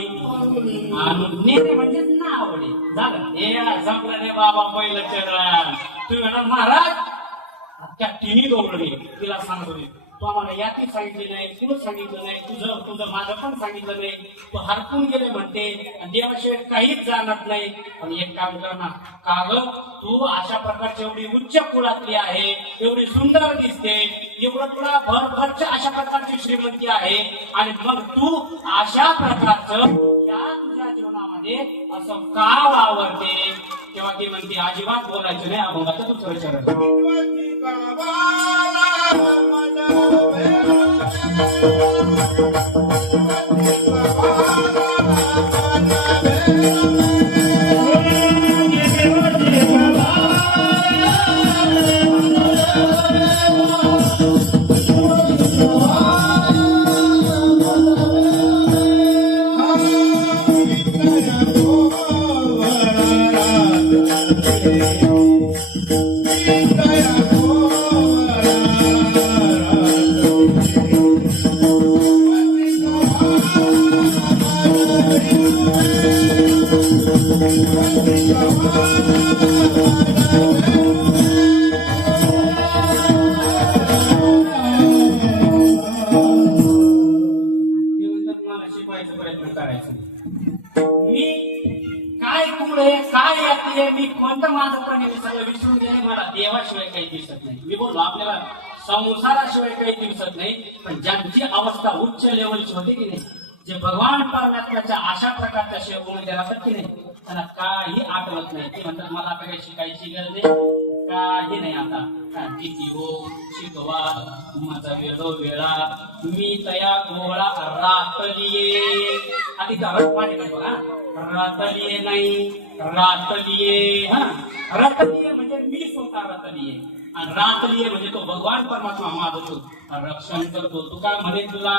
आणू नेते म्हणजे नावडे. झालं हे संपलं रे बाबा पहिलं चरण. तुम्ही म्हणा महाराज त्या तिन्ही दोघडे तिला सांगतो तू आम्हाला याती सांगितली नाही, तुला सांगितलं नाही, तुझं माझं पण सांगितलं नाही. तू हरपून गेले म्हणते आणि देवाशिवाय काहीच जाणत नाही. पण एक काम कर ना का ग, तू अशा प्रकारची एवढी उच्च कुळातली आहे, एवढी सुंदर दिसते, एवढं तुला भरभरच्या अशा प्रकारची श्रीमंती आहे आणि मग तू अशा प्रकारचं या तुझ्या जीवनामध्ये असं का वावरते? तेव्हा ती म्हणते अजिबात बोलायचं नाही. अभंगाचं दुसरं चरण मी कोणतं माझं पण सगळं विसरून गेले. मला देवाशिवाय काही दिसत नाही. मी बोललो आपल्याला संसाराशिवाय काही दिसत नाही. पण ज्यांची अवस्था उच्च लेवलची होते की नाही, जे भगवान परमात्म्याच्या अशा प्रकारच्या सेवकांमध्ये राहतात की नाही, त्यांना काही आठवत नाही. ते म्हणतात मला आता काही शिकायची गरज नाही, काही नाही. आता किती हो शिकवा माझा वेळा मी तया गोळा रातलिये. आधी घरात पाणी नाही बघा, रातलिये नाही रातलिये. रतलिये म्हणजे मी स्वतः रतलिये आणि रातलिये म्हणजे तो भगवान परमात्मा माझं तो रक्षण करतो. तू काय म्हणे तुला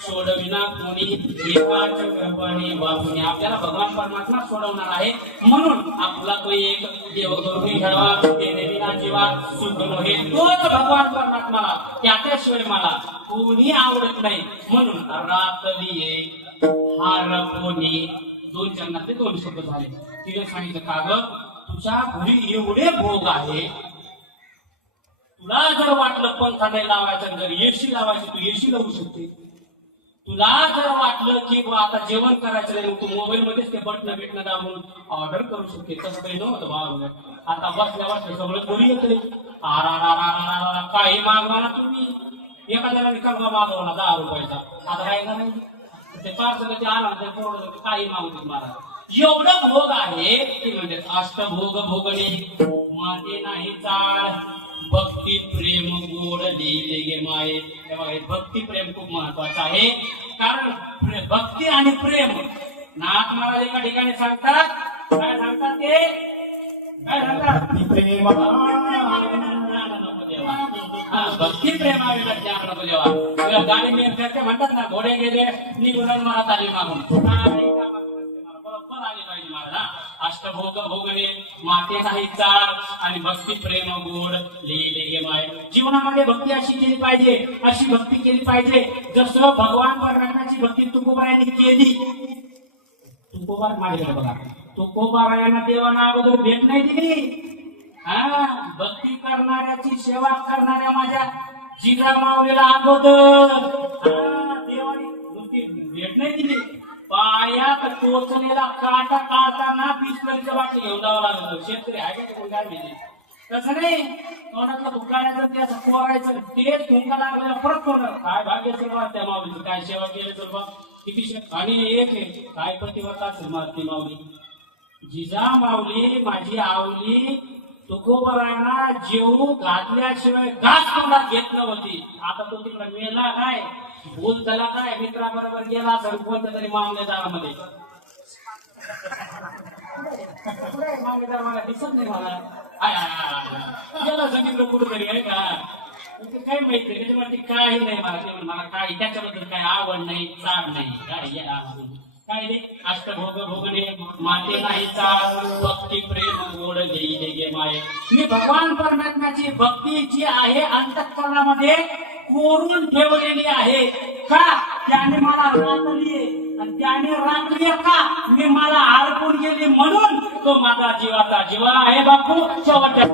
सोडविना कोणी एकाच कृपाने वाचून. आपल्याला भगवान परमात्मा सोडवणार आहे म्हणून आपला तो एक देव करून घ्यावा. देविना जीवा सुख नव्हे तोच भगवान परमात्माला, त्याच्याशिवाय मला कोणी आवडत नाही. म्हणून रातलिये हारपोनी दोन चरणातले दोन शब्द झाले. तिने सांगितलं का ग, तुझ्या घरी एवढे भोग आहे, तुला जर वाटलं पंखा नाही लावायचा, जर एसी लावायची तू एसी लावू शकते. तुला जर वाटलं की बुवा आता जेवण करायचं नाही, मग तू मोबाईल मध्येच ते बटन बिटन दाबून ऑर्डर करू शकते. तसं काही नव्हतं बाबा. आता बसल्या बसल्या सगळं घरी येतंय. काही मागवा ना तुम्ही. एखाद्याला निकाल मागवला 10 रुपयाचा, आता राहिला नाही. ते पार्सल ते आला ते पोरं काही मागवते मला. एवढं भोग आहे ते म्हणजे अष्टभोग भोगणे माते नाही चाळ. भक्ती प्रेम गोड लिहिले गे माये. हे बघा, हे भक्ती प्रेम खूप महत्वाचं आहे. कारण भक्ती आणि प्रेम नाथ महाराज एका ठिकाणी सांगतात. काय सांगतात ते? काय सांगतात? प्रेम हा, भक्ती प्रेमाविना ज्ञान नको देवा. गाडी मी करते म्हणतात ना, घोडे गेले निघून मला ताली मागून. बरोबर आली पाहिजे मला. अष्टभोग भोगणे माते नाही चाळ आणि भक्ती प्रेम गोड लिहिले गे माय. जीवनामध्ये भक्ती अशी केली पाहिजे, अशी भक्ती केली पाहिजे जसं भगवान परमात्म्याची भक्ती तुकोबारायांनी केली. तुकोबार माझ्याकडे बघा. तुकोबारायांना देवाना अगोदर भेट नाही दिली. हा, भक्ती करणाऱ्याची सेवा करणाऱ्या माझ्या जिजा मावलेला अगोदर देवानी नुसती भेट नाही दिली. पायात टोचलेला काटा काढताना 20 रुपयाचं वाटे घेऊन जावं लागलं. शेतकरी आहे का कोण काय माहिती. तसं नाही, तोंडातलं भुकायचं ते असं पोरायचं तेच धुंका लागलेला परत तोंड. काय भाग्य सर्व त्या माऊलीची, काय सेवा केली सर्व किती. आणि एक काय प्रतिवता असेल ती माऊली. जिजा माऊली माझी आवली तुकोबरायांना जेवू घातल्याशिवाय घास तोंडात घेत नव्हती. आता तो तिकडे मेला काय, भूल झाला काय, मित्राबरोबर गेला असेल कोणत्या तरी मामलेदारामध्ये. मामलेदार मला दिसत नाही मला. गेला सगळीकडे कुठेतरी आहे का, काय माहिती त्याच्यामध्ये काही नाही मला. ते मला काही त्याच्याबद्दल काही आवड नाही, चाड नाही. काय रे अष्टभोग भोगणे माते नाही चाळ. भक्ती प्रेम गोड लिहिले गे माये. मी भगवान परमात्म्याची भक्ती जी आहे अंतःकरणामध्ये कोरून ठेवलेली आहे. का? त्याने मला राखली आणि त्याने राखली का? मी मला अर्पण केली म्हणून तो माझा जीवाचा जीवा आहे. बापू शेवटच्या